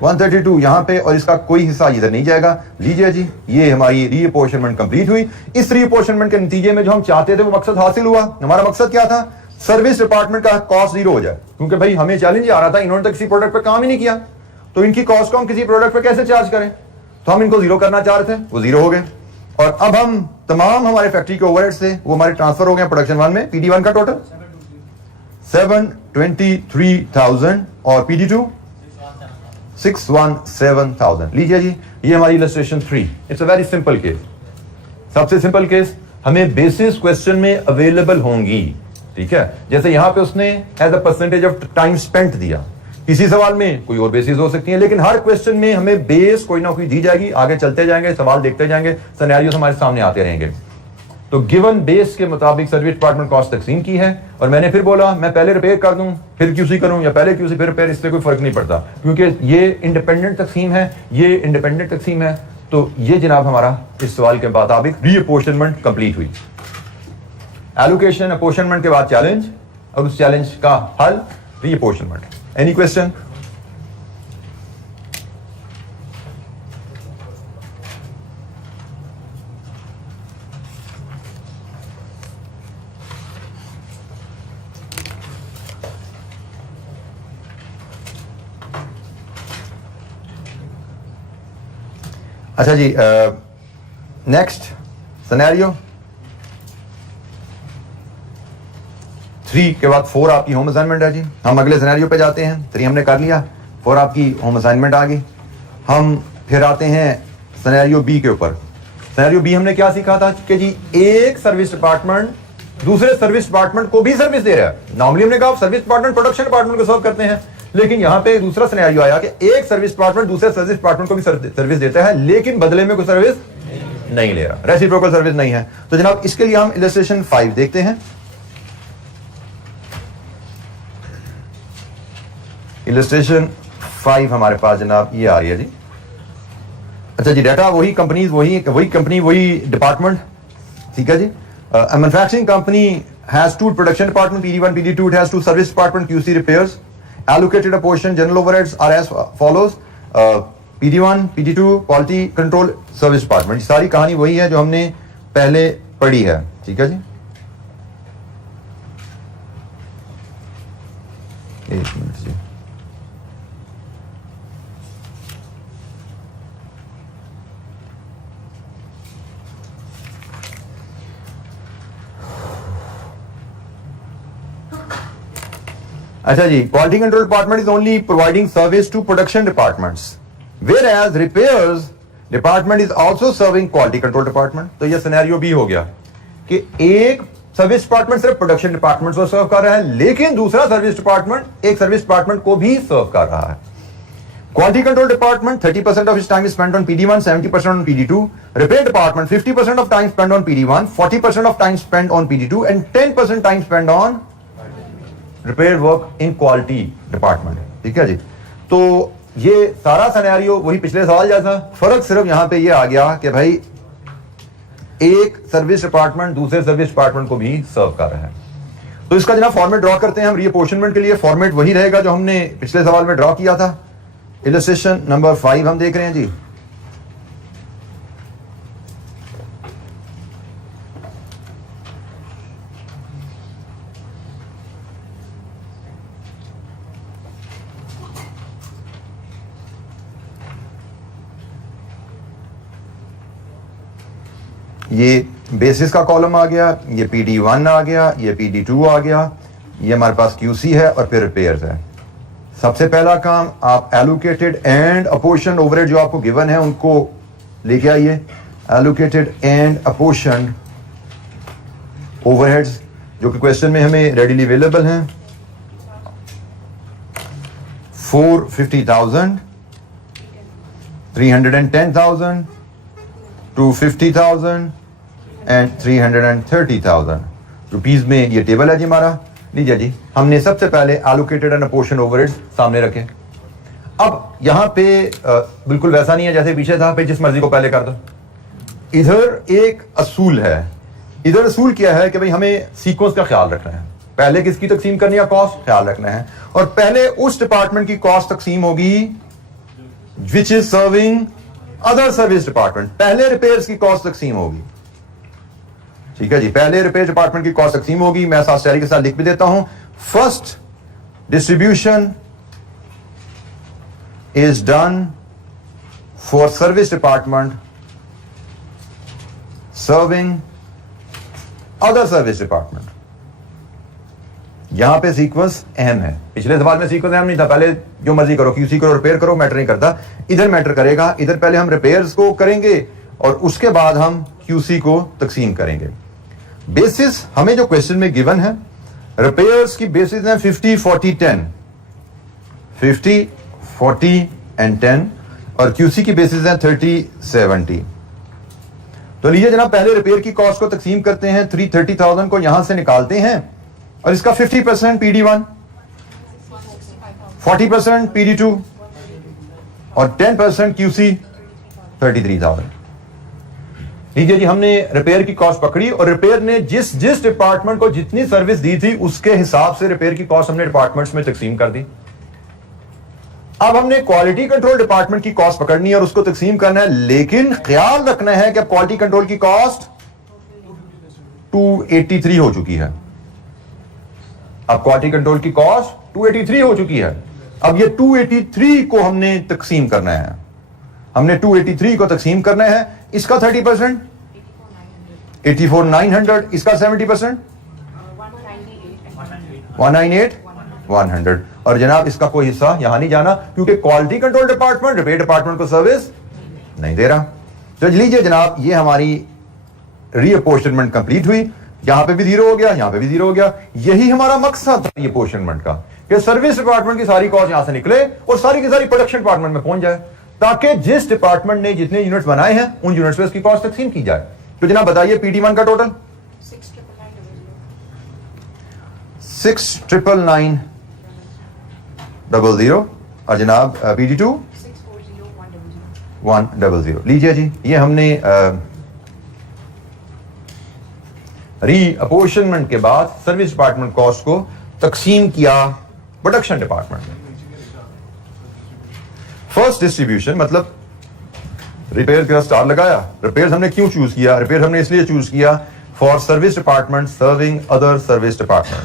132 यहां पे, और इसका कोई हिस्सा इधर नहीं जाएगा। लीजिए जी, ये हमारी रीअपोर्शनमेंट कंप्लीट हुई। इस रीअपोर्शनमेंट के नतीजे में जो हम चाहते थे वो मकसद हासिल हुआ। हमारा मकसद क्या था, सर्विस डिपार्टमेंट का कॉस्ट 0 हो जाए, क्योंकि भाई हमें चैलेंज आ रहा था, इन्होंने तो किसी प्रोडक्ट पे काम ही नहीं किया, तो इनकी कॉस्ट को हम किसी प्रोडक्ट पे कैसे चार्ज करें, तो हम इनको 0 करना चाह रहे थे, वो 0 हो गए। और अब हम तमाम हमारे फैक्ट्री के ओवरहेड्स से वो हमारे ट्रांसफर हो गए प्रोडक्शन 1 में। PD1 का टोटल 723,000 और PD2 617,000। लीजिए जी, ये हमारी illustration 3। It's a very simple case, सबसे सिंपल केस हमें बेसिस क्वेश्चन में अवेलेबल होंगी। ठीक है, जैसे यहां पे उसने as a percentage of time spent दिया, किसी सवाल में कोई और बेसिस हो सकती है, लेकिन हर क्वेश्चन में हमें बेस कोई ना कोई दी जाएगी। आगे चलते जाएंगे, सवाल देखते जाएंगे, सिनेरियोस हमारे सामने आते रहेंगे। तो गिवन बेस के मुताबिक सर्विस डिपार्टमेंट कॉस्ट तकसीम की है, और मैंने फिर बोला मैं पहले रिपेयर कर दूं फिर QC करूं, या पहले QC फिर रिपेयर, इससे कोई फर्क नहीं पड़ता, क्योंकि ये इंडिपेंडेंट तकसीम है, ये इंडिपेंडेंट तकसीम है। तो ये जनाब हमारा इस सवाल के मुताबिक रीअपोर्शनमेंट कंप्लीट हुई। एलोकेशन अपोर्शनमेंट के बाद चैलेंज, और उस चैलेंज का हल रीअपोर्शनमेंट। Any question? अच्छा जी, नेक्स्ट सिनेरियो 3 के बाद 4 आपकी होम असाइनमेंट है जी। हम अगले सिनेरियो पे जाते हैं। 3 हमने कर लिया, 4 आपकी होम असाइनमेंट आ गई। हम फिर आते हैं सिनेरियो B के ऊपर। सिनेरियो B हमने क्या सीखा था कि जी एक सर्विस डिपार्टमेंट दूसरे सर्विस डिपार्टमेंट को भी सर्विस दे रहा है। नॉर्मली हमने कहा सर्विस डिपार्टमेंट प्रोडक्शन डिपार्टमेंट को सर्व करते हैं, लेकिन यहां पे दूसरा सिनेरियो आया कि एक सर्विस डिपार्टमेंट दूसरे सर्विस डिपार्टमेंट को भी सर्विस देता है, लेकिन बदले में कोई सर्विस नहीं ले रहा, रेसिप्रोकल सर्विस नहीं है। तो जनाब इसके लिए हम इलस्ट्रेशन 5 देखते हैं। इलस्ट्रेशन 5 हमारे पास जनाब ये आ रही है जी। अच्छा जी, डाटा वही कंपनीज, वही कंपनी, वही डिपार्टमेंट, ठीक है जी। Manufacturing company has two production department PD1 PD2, it has two service department QC repairs, allocated a portion general overheads are as follows, PD1 PD2 quality control service department। सारी कहानी वही है जो हमने पहले पढ़ी है, ठीक है जी। एक मिनट जी, अच्छा जी, quality control department is only providing service to production departments, whereas repairs department is also serving quality control department. तो ये सिनेरियो भी हो गया कि एक सर्विस डिपार्टमेंट सिर्फ प्रोडक्शन डिपार्टमेंट को सर्व कर रहा है, लेकिन दूसरा सर्विस डिपार्टमेंट एक सर्विस डिपार्टमेंट को भी सर्व कर रहा है। Quality control department 30% of its time is spent on PD1, 70% on PD2. Repair department 50% of time spent on PD1, 40% of time spent on PD2, and 10% time spent on repair work in quality department, ठीक है जी। तो ये सारा scenario वही पिछले सवाल जैसा, फर्क सिर्फ यहां पे ये आ गया कि भाई एक सर्विस डिपार्टमेंट दूसरे सर्विस डिपार्टमेंट को भी सर्व कर रहा है। तो इसका जनाब फॉर्मेट ड्रॉ करते हैं हम रीअपोर्शनमेंट के लिए। फॉर्मेट वही रहेगा जो हमने पिछले सवाल में ड्रॉ किया था। इलस्ट्रेशन नंबर 5 हम देख रहे हैं जी। ये बेसिस का कॉलम आ गया, ये PD1 आ गया, ये PD2 आ गया, ये हमारे पास QC है और फिर रिपेयर्स है। सबसे पहला काम, आप एलोकेटेड एंड अपोर्शन ओवरहेड जो आपको गिवन है उनको लेके आइए। एलोकेटेड एंड अपोर्शन ओवरहेड्स जो कि क्वेश्चन में हमें रेडीली अवेलेबल हैं। 450,000, 310,000, 250,000 एंड 330,000 रुपीज में ये टेबल है जी हमारा। लीजिए जी, हमने सबसे पहले एलोकेटेड एंड अपोर्शन ओवरहेड सामने रखे। अब यहां पे बिल्कुल वैसा नहीं है जैसे पीछे था, पे जिस मर्जी को पहले कर दो। इधर एक असूल है, इधर असूल क्या है कि भाई हमें सीक्वेंस का ख्याल रखना है। पहले किसकी तकसीम करनी है, कॉस्ट ख्याल रखना है, और पहले उस डिपार्टमेंट की कॉस्ट तकसीम होगी which is serving other service department. पहले रिपेयर्स की कॉस्ट तकसीम होगी, ठीक है जी। पहले रिपेयर डिपार्टमेंट की कॉस्ट तकसीम होगी। मैं साथ तैयारी के साथ लिख भी देता हूं। First distribution is done for service department serving other service department. यहां पे सीक्वेंस अहम है। पिछले सवाल में सीक्वेंस अहम नहीं था, पहले जो मर्जी करो, QC करो, रिपेयर करो, मैटर नहीं करता। इधर मैटर करेगा। इधर पहले हम रिपेयर्स को करेंगे और उसके बाद हम QC को तकसीम करेंगे। बेसिस हमें जो क्वेश्चन में गिवन है, रिपेयर्स की बेसिस है 50 40 10, 50 40 एंड 10, और QC की बेसिस है 30 70। तो लीजिए जनाब, पहले रिपेयर की कॉस्ट को तकसीम करते हैं। 330,000 को यहां से निकालते हैं और इसका 50% PD1, 40% PD2 और 10% QC 33,000। लीजिए जी, हमने रिपेयर की कॉस्ट पकड़ी और रिपेयर ने जिस डिपार्टमेंट को जितनी सर्विस दी थी उसके हिसाब से रिपेयर की कॉस्ट हमने डिपार्टमेंट्स में तकसीम कर दी। अब हमने क्वालिटी कंट्रोल डिपार्टमेंट की कॉस्ट पकड़नी है और उसको तकसीम करना है, लेकिन ख्याल रखना है कि अब क्वालिटी कंट्रोल की कॉस्ट 283 हो चुकी है। अब क्वालिटी कंट्रोल की कॉस्ट 283 हो चुकी है। अब ये 283 को हमने तकसीम करना है। हमने 283 को तकसीम करना है। इसका 30% 84,900, इसका 70% 198 100। और जनाब इसका कोई हिस्सा यहां नहीं जाना क्योंकि quality control department repair department को सर्विस नहीं दे रहा। तो लीजिए जनाब, ये हमारी रीअपोर्शनमेंट कंप्लीट हुई। यहां पे भी 0 हो गया, यहां पे भी 0 हो गया। यही हमारा मकसद था रीअपोर्शनमेंट का कि सर्विस डिपार्टमेंट की सारी कॉस्ट यहां से निकले और सारी की सारी प्रोडक्शन डिपार्टमेंट में पहुंच जाए, ताकि जिस डिपार्टमेंट ने जितने यूनिट्स बनाए हैं उन यूनिट्स पे उसकी कॉस्ट तकसीम की जाए। तो जनाब बताइए PD1 का टोटल 6,999,000 और जनाब PD2 100। लीजिए जी, ये हमने रीअपोर्शनमेंट के बाद सर्विस डिपार्टमेंट कॉस्ट को तकसीम किया प्रोडक्शन डिपार्टमेंट में। फर्स्ट डिस्ट्रीब्यूशन मतलब रिपेयर का स्टार लगाया। रिपेयर हमने क्यों चूज किया? रिपेयर हमने इसलिए चूज किया for service department serving other service department.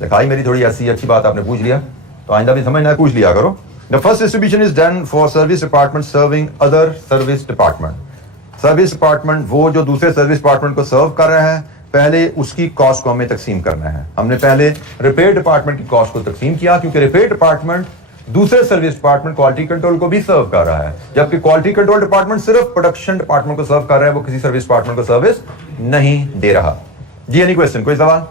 दिखाई मेरी थोड़ी ऐसी अच्छी बात आपने पूछ लिया, तो आइंदा भी समझना है, पूछ लिया करो। The first distribution is done for service department serving other service department. Service department वो जो दूसरे सर्विस डिपार्टमेंट को सर्व कर रहे हैं, पहले उसकी कॉस्ट को हमें तकसीम करना है। हमने पहले रिपेयर डिपार्टमेंट की कॉस्ट को तकसीम किया, क्योंकि रिपेयर डिपार्टमेंट दूसरे सर्विस डिपार्टमेंट क्वालिटी कंट्रोल को भी सर्व कर रहा है, जबकि क्वालिटी कंट्रोल डिपार्टमेंट सिर्फ प्रोडक्शन डिपार्टमेंट को सर्व कर रहा है, वो किसी सर्विस डिपार्टमेंट को सर्विस नहीं दे रहा। जी एनी क्वेश्चन, कोई सवाल?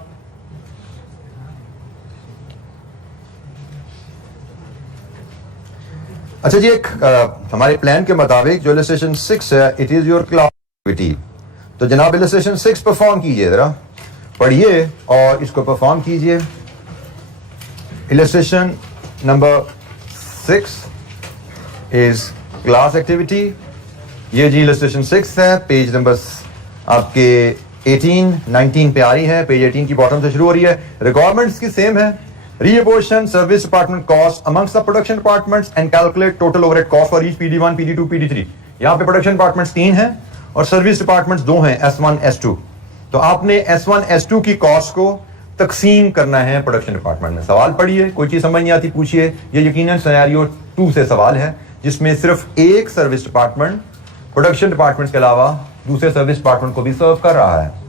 अच्छा जी, एक हमारे प्लान के मुताबिक जो इलस्ट्रेशन 6 है, it is your class activity. तो जनाब इलस्ट्रेशन 6 परफॉर्म कीजिए, जरा पढ़िए और इसको परफॉर्म कीजिए। Illustration number 6 is class activity. ये जी इलस्ट्रेशन 6 है, पेज नंबर आपके 19 पे आ रही है, पेज 18 की बॉटम से शुरू हो रही है। रिक्वायरमेंट्स की सेम है। Reapportion service department cost amongst the production departments and calculate total overhead cost for each PD1, PD2, PD3। यहाँ पे प्रोडक्शन डिपार्टमेंट्स 3 हैं और सर्विस डिपार्टमेंट्स 2 हैं, S1, S2। तो आपने S1, S2 की कॉस्ट को तकसीम करना है प्रोडक्शन डिपार्टमेंट में। सवाल पढ़िए, कोई चीज समझ नहीं आती पूछिए। ये यकीनन सिनेरियो 2 से सवाल है, जिसमें सिर्फ एक सर्विस डिपार्टमेंट प्रोडक्शन डिपार्टमेंट के अलावा दूसरे सर्विस डिपार्टमेंट को भी सर्व कर रहा है।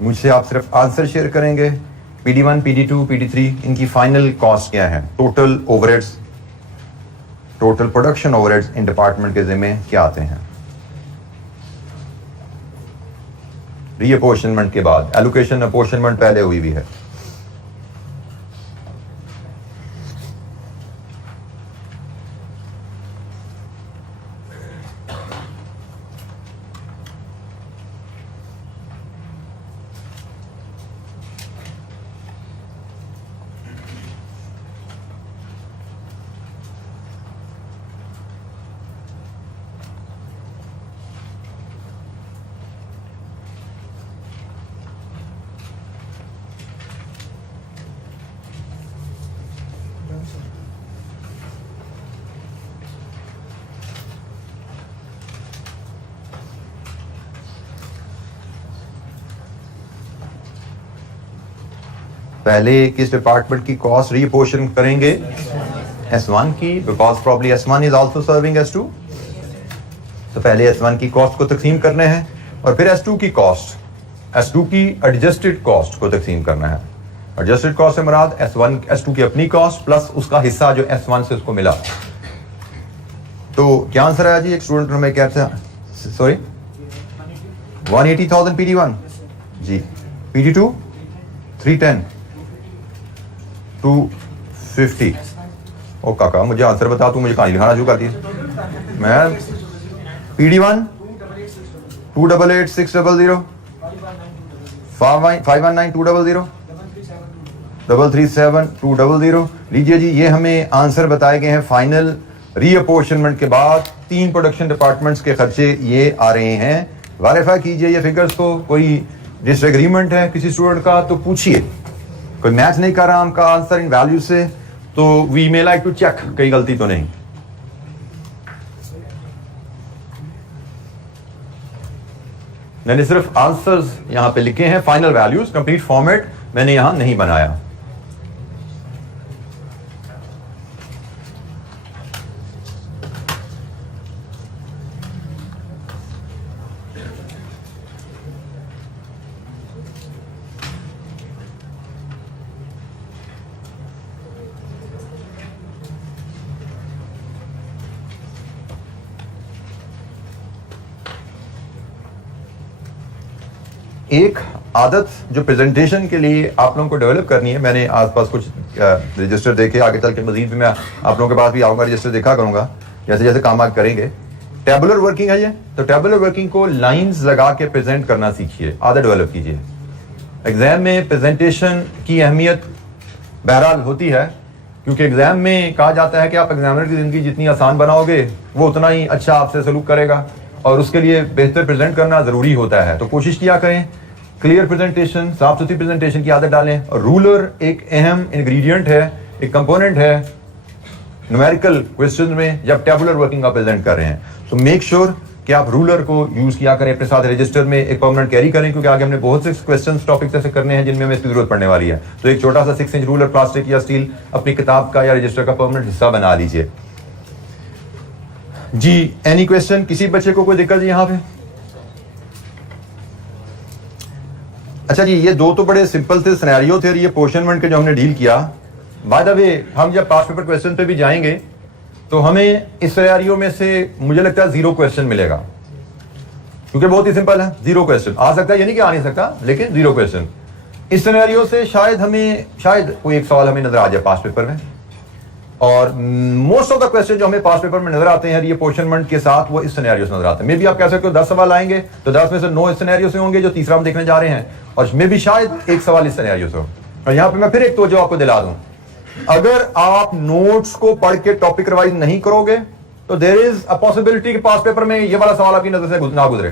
मुझसे आप सिर्फ आंसर शेयर करेंगे। PD1, PD2, PD3 इनकी फाइनल कॉस्ट क्या है? Total overheads, total production overheads in department के जिम्मे क्या आते हैं? रीअपोर्शनमेंट के बाद एलोकेशन अपोर्शनमेंट पहले हुई भी है। पहले किस डिपार्टमेंट की कॉस्ट रीअपोर्शन करेंगे? S1 की, because probably S1 is also serving S2। तो पहले S1 की कॉस्ट को तकसीम करने हैं और फिर S2 की कॉस्ट, S2 की एडजस्टेड कॉस्ट को तकसीम करना है। एडजस्टेड कॉस्ट से मुराद S2 की अपनी कॉस्ट प्लस उसका हिस्सा जो S1 से उसको मिला। तो क्या आंसर आया जी? एक स्टूडेंट हमें क्या था, सॉरी 180,000 PD1 जी, PD2 310, 250। ओ काका मुझे आंसर बता, तू मुझे कहानी लिखाना शुरू कर दिया। मैं PD1 288,600, 519,200, 337,200। लीजिए जी, ये हमें आंसर बताए गए हैं फाइनल रीअपोर्शनमेंट के बाद। 3 प्रोडक्शन डिपार्टमेंट्स के खर्चे ये आ रहे हैं। वेरीफाई कीजिए ये फिगर्स को। कोई डिसएग्रीमेंट है किसी स्टूडेंट का तो पूछिए। कोई मैच नहीं कर रहा हमका आंसर इन वैल्यू से, तो we may like to check कहीं गलती तो नहीं। मैंने सिर्फ आंसर्स यहां पे लिखे हैं, फाइनल वैल्यूज, कंप्लीट फॉर्मेट मैंने यहां नहीं बनाया। एक आदत जो प्रेजेंटेशन के लिए आप लोगों को डेवलप करनी है, मैंने आसपास कुछ रजिस्टर देखे, आगे चल के मजीद भी मैं आप लोगों के पास भी आऊँगा, रजिस्टर देखा करूँगा जैसे जैसे काम आप करेंगे। टेबुलर वर्किंग है ये, तो टेबुलर वर्किंग को लाइंस लगा के प्रेजेंट करना सीखिए, आदत डेवलप कीजिए। एग्जाम में प्रेजेंटेशन की अहमियत बहरहाल होती है, क्योंकि एग्जाम में कहा जाता है कि आप एग्जामिनर की जिंदगी जितनी आसान बनाओगे वो उतना ही अच्छा आपसे सलूक करेगा, और उसके लिए बेहतर प्रेजेंट करना जरूरी होता है। तो कोशिश किया करें, क्लियर प्रेजेंटेशन, साफ सुथरी प्रेजेंटेशन की आदत डालें। और रूलर एक अहम इंग्रेडिएंट है, एक कंपोनेंट है न्यूमेरिकल क्वेश्चन में जब टेबुलर वर्किंग आप प्रेजेंट कर रहे हैं। तो मेक श्योर कि आप रूलर को यूज किया करें, अपने साथ रजिस्टर में एक परमानेंट कैरी करें, क्योंकि आगे हमने बहुत से क्वेश्चंस टॉपिक ऐसे करने हैं जिनमें हमें इसकी जरूरत पड़ने वाली है। तो एक छोटा सा 6 इंच रूलर प्लास्टिक या स्टील अपनी किताब का या रजिस्टर का परमानेंट हिस्सा बना लीजिए। जी, एनी क्वेश्चन? किसी बच्चे को कोई दिक्कत यहाँ पे? अच्छा जी, ये दो तो बड़े सिंपल थे सिनेरियो थे, और ये पोर्शनमेंट के जो हमने डील किया। बाय द वे, हम जब पास पेपर क्वेश्चन पे भी जाएंगे तो हमें इस सिनेरियो में से मुझे लगता है 0 क्वेश्चन मिलेगा, क्योंकि बहुत ही सिंपल है। 0 क्वेश्चन आ सकता है, यानी कि आ नहीं सकता, लेकिन 0 क्वेश्चन। इस सिनेरियो से शायद कोई एक सवाल हमें नजर आ जाए पास पेपर में, और मोस्ट ऑफ द क्वेश्चन जो हमें पास पेपर में नजर आते हैं ये पोर्शनमेंट के साथ, वो इस सिनेरियो से नजर आते हैं। मे बी आप कह सकते हो 10 सवाल आएंगे तो 10 में से 9 इस सिनेरियो से होंगे जो तीसरा हम देखने जा रहे हैं, और मे बी शायद एक सवाल इस सिनेरियो से हो। और यहां पे मैं फिर एक तो आपको दिला दूं, अगर आप नोट्स को पढ़ के टॉपिक रिवाइज नहीं करोगे तो देयर इज अ पॉसिबिलिटी कि पास पेपर में ये वाला सवाल आपकी नजर से ना गुजरे।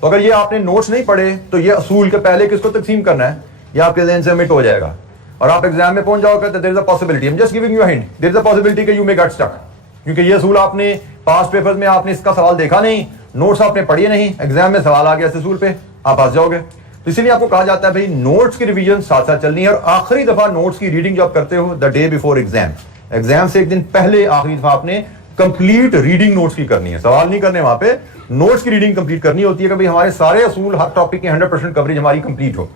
तो अगर ये आपने नोट्स नहीं पढ़े तो ये असूल के पहले किसको तकसीम करना है ये आपके ज़हन से मिट हो जाएगा, और आप एग्जाम में पहुंच जाओगे तो there is a possibility, I am just giving you a hint, there is a possibility कि यू मे गेट स्टक, क्योंकि ये असूल आपने पास पेपर में आपने इसका सवाल देखा नहीं, नोट्स आपने पढ़े नहीं, एग्जाम में सवाल आ गया इस असूल पे, आप फंस जाओगे। तो इसीलिए आपको कहा जाता है भाई नोट्स की रिवीजन साथ साथ चलनी है, और आखिरी दफा नोट्स की रीडिंग जो आप करते हो the day before exam, exam से एक दिन पहले आखिरी दफा आपने कंप्लीट रीडिंग नोट्स की करनी है, सवाल नहीं करने, वहां पे नोट्स की रीडिंग कंप्लीट करनी होती है कि भाई हमारे सारे असूल हर टॉपिक की 100% कवरेज हमारी कंप्लीट हो।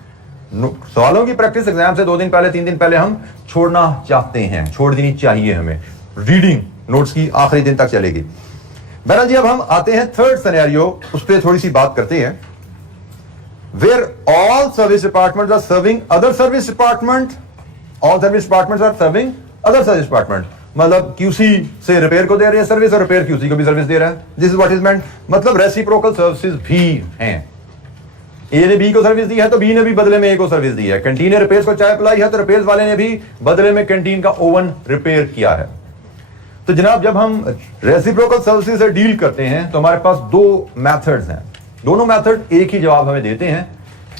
सवालों की प्रैक्टिस एग्जाम से 2 दिन पहले 3 दिन पहले हम छोड़ना चाहते हैं, छोड़ देनी चाहिए हमें। रीडिंग नोट्स की आखिरी दिन तक चलेगी। बहरहाल जी, अब हम आते हैं थर्ड सिनेरियो, उस पर थोड़ी सी बात करते हैं। Where all service departments are serving other service department, all service departments are serving other service department, मतलब QC से रिपेयर को दे रहे हैं सर्विस और रिपेयर QC को भी सर्विस दे रहा है। This is what is meant, मतलब रेसिप्रोकल सर्विसेज भी हैं। ए ने बी को सर्विस दी है तो बी ने भी बदले में ए को सर्विस दी है। कैंटीन ने रिपेयर्स को चाय पिलाई है तो रिपेयर्स वाले ने भी बदले में कैंटीन का ओवन रिपेयर किया है। तो जनाब, जब हम रेसिप्रोकल सर्विसेज से डील करते हैं तो हमारे पास 2 मेथड्स हैं, दोनों मेथड एक ही जवाब हमें देते हैं।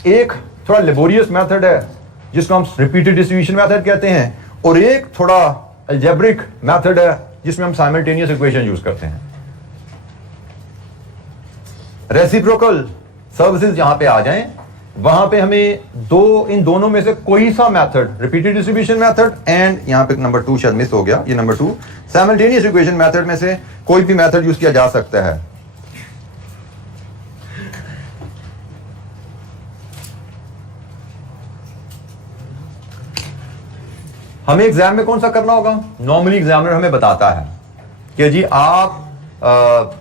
एक थोड़ा लेबोरियस मेथड है जिसको हम रिपीटेड डिस्ट्रीब्यूशन मेथड कहते हैं, और एक थोड़ा अलजेब्रिक मेथड है जिसमें हम साइमल्टेनियस इक्वेशन यूज करते हैं। रेसिप्रोकल सर्विसेज जहां पे आ जाएं वहां पे हमें इन दोनों में से कोई सा method, repeated distribution method and यहां पे नंबर 2 शायद मिस हो गया, ये नंबर 2 साइमल्टेनियस इक्वेशन मेथड में से कोई भी मेथड यूज किया जा सकता है। हमें एग्जाम में कौन सा करना होगा? नॉर्मली एग्जामिनर हमें बताता है कि जी आप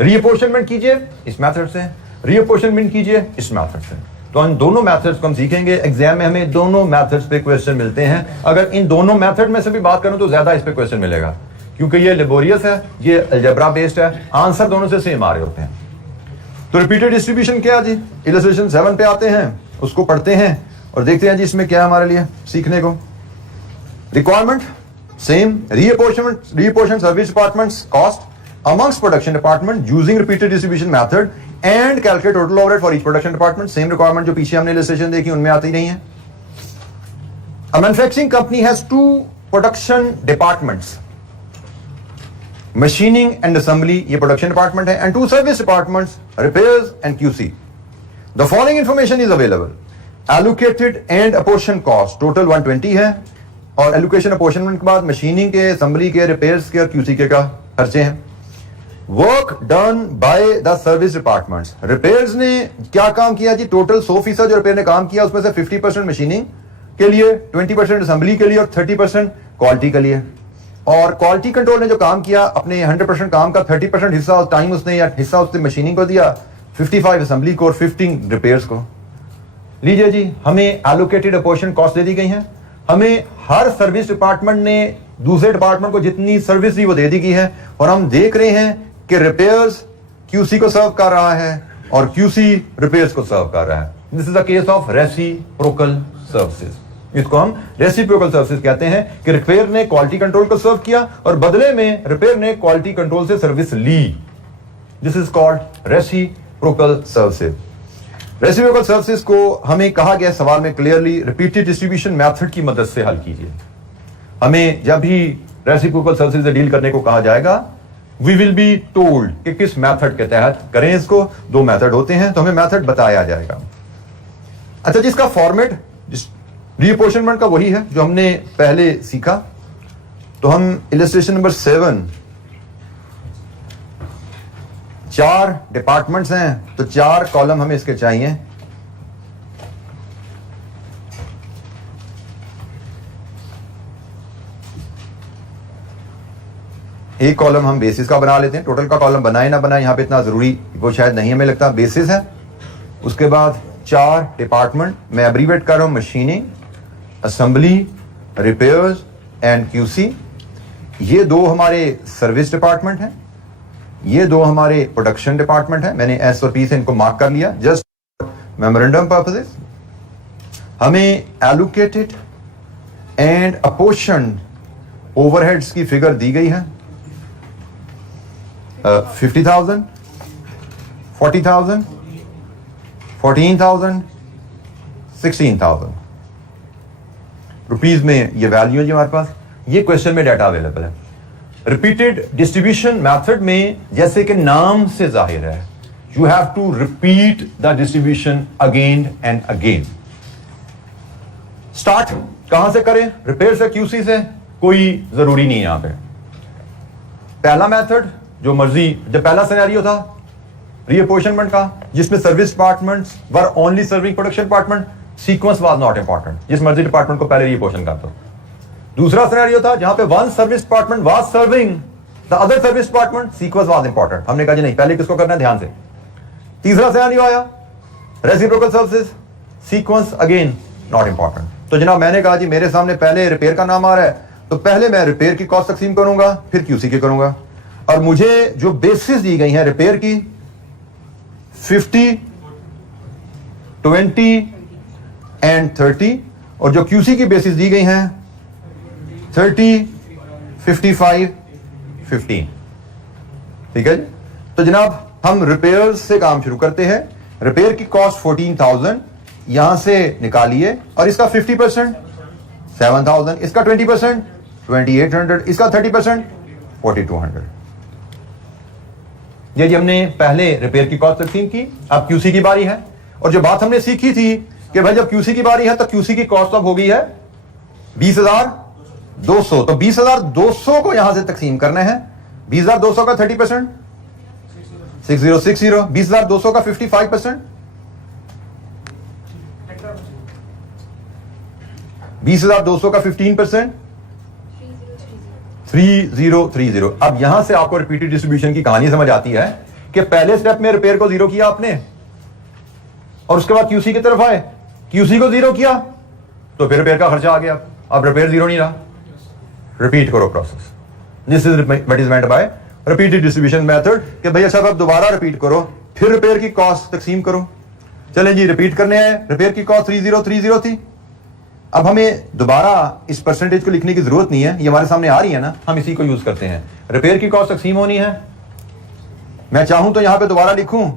रीअपोर्शनमेंट कीजिए इस मेथड से, रीअपोर्शनमेंट कीजिए इस मेथड से। तो इन दोनों मेथड्स को हम सीखेंगे। एग्जाम में हमें दोनों मेथड्स पे क्वेश्चन मिलते हैं। अगर इन दोनों मेथड में से भी बात करूं तो ज्यादा इस पे क्वेश्चन मिलेगा, क्योंकि ये लेबोरियस है, ये अलजेब्रा बेस्ड है, आंसर दोनों से सेम आ रहे होते हैं। तो रिपीटेड डिस्ट्रीब्यूशन क्या जी? इलस्ट्रेशन 7 पे आते हैं, उसको पढ़ते हैं और देखते हैं जी इसमें क्या है हमारे लिए सीखने को। Requirement same, reapportion service departments cost amongst production department using repeated distribution method and calculate total overhead for each production department. Same requirement जो पीछे हमने illustration देखी उनमें आती नहीं है। A manufacturing company has 2 production departments, machining and assembly, ये production department है, and 2 service departments, repairs and QC. The following information is available. Allocated and apportion cost total 120 है, और allocation apportionment के बाद machining के, assembly के, repairs के और QC के का खर्चे हैं। Work done by the service departments, repairs ने क्या काम किया जी? टोटल 100% जो रिपेयर ने काम किया उसमें से 50% मशीनिंग के लिए, 20% असेंबली के लिए और 30% क्वालिटी के लिए। और क्वालिटी कंट्रोल ने जो काम किया अपने 100% काम का 30% हिस्सा टाइम उसने या हिस्सा उसने मशीनिंग को दिया, 55 असेंबली को और 15 रिपेयर्स को। लीजिए जी, हमें एलोकेटेड अपोर्शन कॉस्ट दे दी गई है। हमें हर सर्विस डिपार्टमेंट ने दूसरे डिपार्टमेंट को जितनी सर्विस दी वो दे दी गई है, और हम देख रहे हैं कि रिपेयर्स क्यूसी को सर्व कर रहा है और क्यूसी रिपेयर्स को सर्व कर रहा है। This is a case of reciprocal services. इसको हम रेसिप्रोकल सर्विसेज कहते हैं कि रिपेयर ने क्वालिटी कंट्रोल को सर्व किया और बदले में रिपेयर ने क्वालिटी कंट्रोल से सर्विस ली। This is called reciprocal services. Reciprocal services को हमें कहा गया सवाल में क्लियरली रिपीटेड डिस्ट्रीब्यूशन मेथड की मदद से हल कीजिए। हमें जब भी रेसिप्रोकल सर्विसेज से डील करने को कहा जाएगा, वी विल बी टोल्ड कि किस मेथड के तहत करें इसको। 2 मेथड होते हैं, तो हमें मेथड बताया जाएगा। अच्छा, जिसका फॉर्मेट रीअपोर्शनमेंट का वही है जो हमने पहले सीखा। तो हम इलस्ट्रेशन नंबर 7, 4 डिपार्टमेंट्स हैं, तो 4 कॉलम हमें इसके चाहिए। एक कॉलम हम बेसिस का बना लेते हैं। टोटल का कॉलम बनाए ना बनाए यहां पे इतना जरूरी वो शायद नहीं हमें लगता, बेसिस है। उसके बाद 4 डिपार्टमेंट, मैं एब्रीवेट कर रहा हूं, machining, assembly, repairs and QC. ये 2 हमारे सर्विस डिपार्टमेंट हैं, ये 2 हमारे प्रोडक्शन डिपार्टमेंट है। मैंने एस और पी से इनको मार्क कर लिया जस्ट मेमोरेंडम पर्पसेस। हमें एलोकेटेड एंड अपोर्शन ओवरहेड्स की फिगर दी गई है। 50,000, 40,000, 14,000, 16,000 रुपीज में ये वैल्यू है जी हमारे पास। ये क्वेश्चन में डाटा अवेलेबल है। रिपीटेड डिस्ट्रीब्यूशन मेथड में जैसे कि नाम से जाहिर है, you have to repeat the distribution again and again. Start कहां से करें? रिपेयर से, क्यूसी से? कोई जरूरी नहीं है यहां पे। पहला मेथड जो मर्जी, जब पहला सिनेरियो था रीअपोर्शनमेंट का जिसमें service departments were only serving production department, sequence was not important, जिस मर्जी डिपार्टमेंट को पहले रीअपोर्शन कर दो। दूसरा सिनेरियो था जहां पे one service department was serving the other service department, sequence was important. हमने कहा जी नहीं, पहले किसको करना है, ध्यान से। तीसरा सिनेरियो आया reciprocal services, sequence again not important. तो जनाब मैंने कहा जी मेरे सामने पहले रिपेयर का नाम आ रहा है, तो पहले मैं रिपेयर की कॉस्ट तकसीम करूंगा, फिर क्यूसी की करूंगा। और मुझे जो बेसिस दी गई है रिपेयर की 50, 20 एंड 30, और जो क्यूसी की बेसिस दी गई हैं 30, 55, 15। ठीक है जी। तो जनाब हम रिपेयर से काम शुरू करते हैं। रिपेयर की कॉस्ट 14,000 यहां से निकालिए, और इसका 50% 7,000, इसका 20% 2,800, इसका 30% 4,200। ये जी हमने पहले रिपेयर की कॉस्ट तकसीम की। अब क्यूसी की बारी है, और जो बात हमने सीखी थी कि भाई जब क्यूसी की बारी है तो क्यूसी की कॉस्ट अब हो गई है 20,200। तो 20,200 को यहां से तकसीम करना है। 20,200 का 30% 6060, 20,200 का 55%, 20,200 का 15% 3030। अब यहां से आपको रिपीटेड डिस्ट्रीब्यूशन की कहानी समझ आती है कि पहले स्टेप में रिपेयर को 0 किया आपने, और उसके बाद क्यूसी की तरफ आए, क्यूसी को 0 किया, तो फिर रिपेयर का खर्चा आ गया। अब रिपेयर 0 नहीं रहा, रिपीट करो process. This is what is meant by repeated distribution method कि भैया साहब अब दोबारा रिपीट करो, फिर रिपेयर की कॉस्ट तकसीम करो। चलें जी, रिपीट करने हैं। रिपेयर की कॉस्ट 3030 थी। अब हमें दोबारा इस परसेंटेज को लिखने की जरूरत नहीं है, ये हमारे सामने आ रही है ना, हम इसी को यूज करते हैं। रिपेयर की कॉस्ट तकसीम होनी है। मैं चाहूं तो यहां पे दोबारा लिखूं,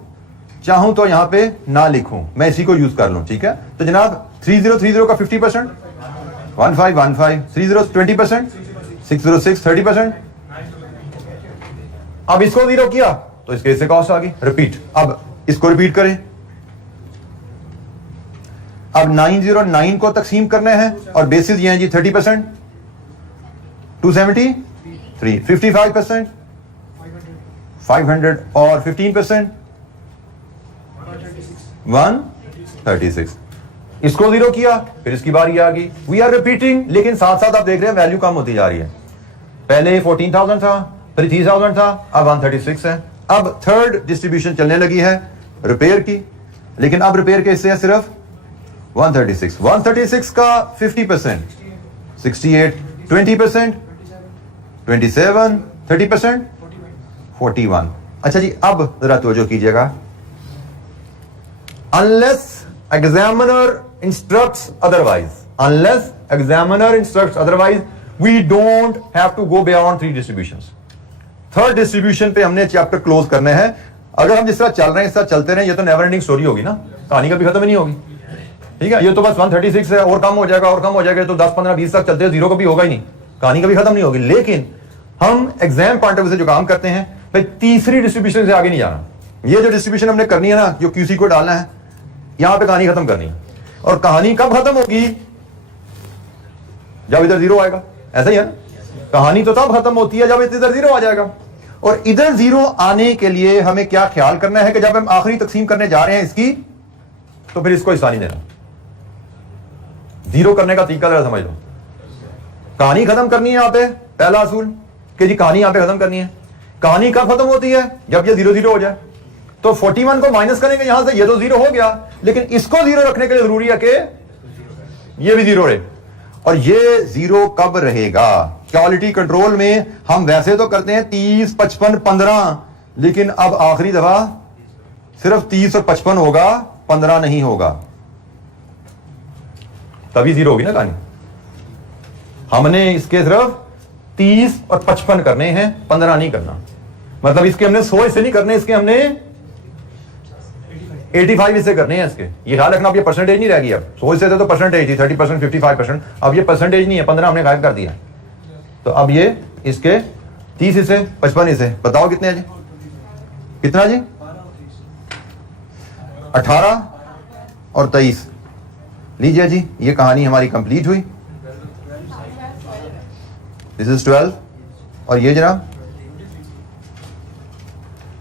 चाहूं तो यहां पे ना लिखूं, मैं इसी को यूज कर लूं। ठीक है, तो जनाब 3030 का 50%, 1515, 30 20%, 606 30%। अब इसको 0 किया तो इसके इससे कॉस्ट आ गई, रिपीट। अब इसको रिपीट करें। अब 909 को तकसीम करना है, और बेसिस ये हैं जी 30%, 273, 55%, 500, और 15% 136। इसको 0 किया, फिर इसकी बारी आ गई। वी आर रिपीटिंग, लेकिन साथ साथ आप देख रहे हैं वैल्यू कम होती जा रही है। पहले 14,000 था, फिर 3,000 था, अब 136 है। अब थर्ड डिस्ट्रीब्यूशन चलने लगी है रिपेयर की, लेकिन अब रिपेयर के हिस्से है सिर्फ 136। 136 का 50%, 68, 20%, 27, 30%, 41। अच्छा जी, अब जरा तवज्जो कीजिएगा, unless examiner instructs otherwise, unless examiner instructs otherwise, we don't have to go beyond 3 distributions. Third distribution पे हमने चैप्टर क्लोज करने हैं। अगर हम जिस तरह चल रहे हैं इस तरह चलते रहे, ये तो नेवर एंडिंग स्टोरी होगी ना, कहानी कभी खत्म ही नहीं होगी। ठीक है, ये तो बस 136 है, और कम हो जाएगा और कम हो जाएगा, तो 10, 15, 20 तक चलते हैं, जीरो कभी होगा ही नहीं, कहानी कभी खत्म नहीं होगी। लेकिन हम एग्जाम पॉइंट ऑफ व्यू से जो काम करते हैं भाई, तीसरी डिस्ट्रीब्यूशन से आगे नहीं जाना। ये जो डिस्ट्रीब्यूशन हमने करनी है ना, जो क्यूसी को डालना है, यहां पे कहानी खत्म करनी है। और कहानी कब खत्म होगी? जब इधर जीरो आएगा। ऐसा ही है ना, कहानी तो तब खत्म होती है जब इधर जीरो आ जाएगा। और इधर जीरो आने के लिए हमें क्या ख्याल करना है कि जब हम आखिरी तकसीम करने जा रहे हैं इसकी, तो फिर इसको हिस्सा नहीं देना। जीरो करने का तरीका जरा समझ लो। कहानी खत्म करनी है यहां पे, पहला असूल कि जी कहानी यहां पे खत्म करनी है। कहानी कब खत्म होती है? जब ये 0 0 हो जाए। तो 41 को माइनस करेंगे यहां से, ये तो जीरो हो गया, लेकिन इसको जीरो रखने के लिए जरूरी है कि ये भी जीरो रहे। और ये जीरो कब रहेगा? क्वालिटी कंट्रोल में हम वैसे तो करते हैं 30, 55, 15, लेकिन अब आखिरी दफा सिर्फ 30 और 55 होगा, 15 नहीं होगा, तभी जीरो होगी ना कहानी। हमने इसके सिर्फ 30 और 55 करने हैं, 15 नहीं करना। मतलब इसके हमने 100 हिस्से नहीं करने, इसके हमने 85 हिस्से करने हैं इसके। ये ख्याल रखना, अब ये परसेंटेज नहीं रहेगी। अब 100 हिस्से थे तो परसेंटेज थी 30%, 55%, अब ये परसेंटेज नहीं है, 15 हमने गायब कर दिया। तो अब ये इसके 30 हिस्से, 55 हिस्से, बताओ कितने हैं जी? कितना जी? 18 और 23। लीजिए जी, ये कहानी हमारी कंप्लीट हुई। This is 12। और ये जनाब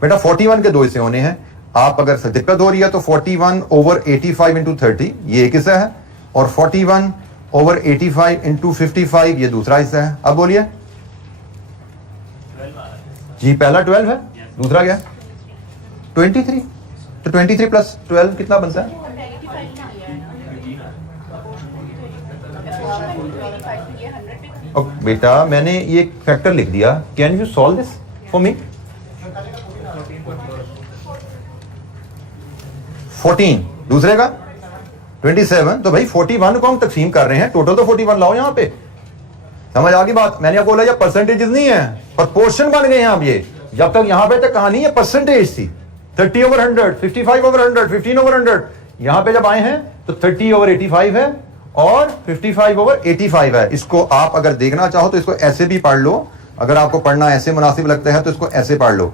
बेटा 41 के 2 हिस्से होने हैं। आप अगर दिक्कत हो रही है तो 41/85 इंटू 30 ये एक हिस्सा है, और 41/85 इंटू 55 ये दूसरा हिस्सा है। अब बोलिए जी, पहला 12 है, दूसरा क्या है? 23। तो 23 प्लस 12 कितना बनता है? बेटा मैंने ये फैक्टर लिख दिया, can you solve this for me? 14 दूसरे का 27। तो भाई 41 को हम तकसीम कर रहे हैं, टोटल तो 41 लाओ यहां पे। समझ आ गई बात? मैंने आपको बोला ये परसेंटेजेस नहीं है, प्रपोर्शन बन गए हैं अब ये। जब तक यहां पे तक कहानी है परसेंटेज थी, 30/100, 55/100, 15/100। यहां पे जब आए हैं तो 30/85 है और 55/85 है। इसको आप अगर देखना चाहो तो इसको ऐसे भी पढ़ लो, अगर आपको पढ़ना ऐसे मुनासिब लगता है तो इसको ऐसे पढ़ लो।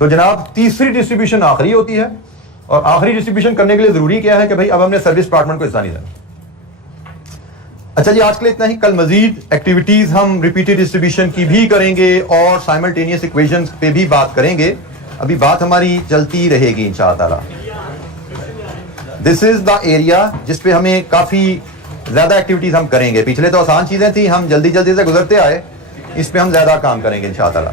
तो जनाब तीसरी डिस्ट्रीब्यूशन आखिरी होती है, और आखिरी डिस्ट्रीब्यूशन करने के लिए जरूरी क्या है कि भाई अब हमने सर्विस डिपार्टमेंट को हिस्सा नहीं देना। अच्छा जी, आज के लिए इतना ही। कल मजीद एक्टिविटीज हम रिपीटेड डिस्ट्रीब्यूशन की भी करेंगे और साइमल्टेनियस इक्वेशंस पे भी बात करेंगे। अभी बात हमारी चलती रहेगी इंशाअल्लाह। दिस इज द एरिया जिस पे हमें काफी ज्यादा एक्टिविटीज हम करेंगे। पिछले तो आसान चीजें थी, हम जल्दी जल्दी से गुजरते आए, इस पे हम ज्यादा काम करेंगे इंशाअल्लाह।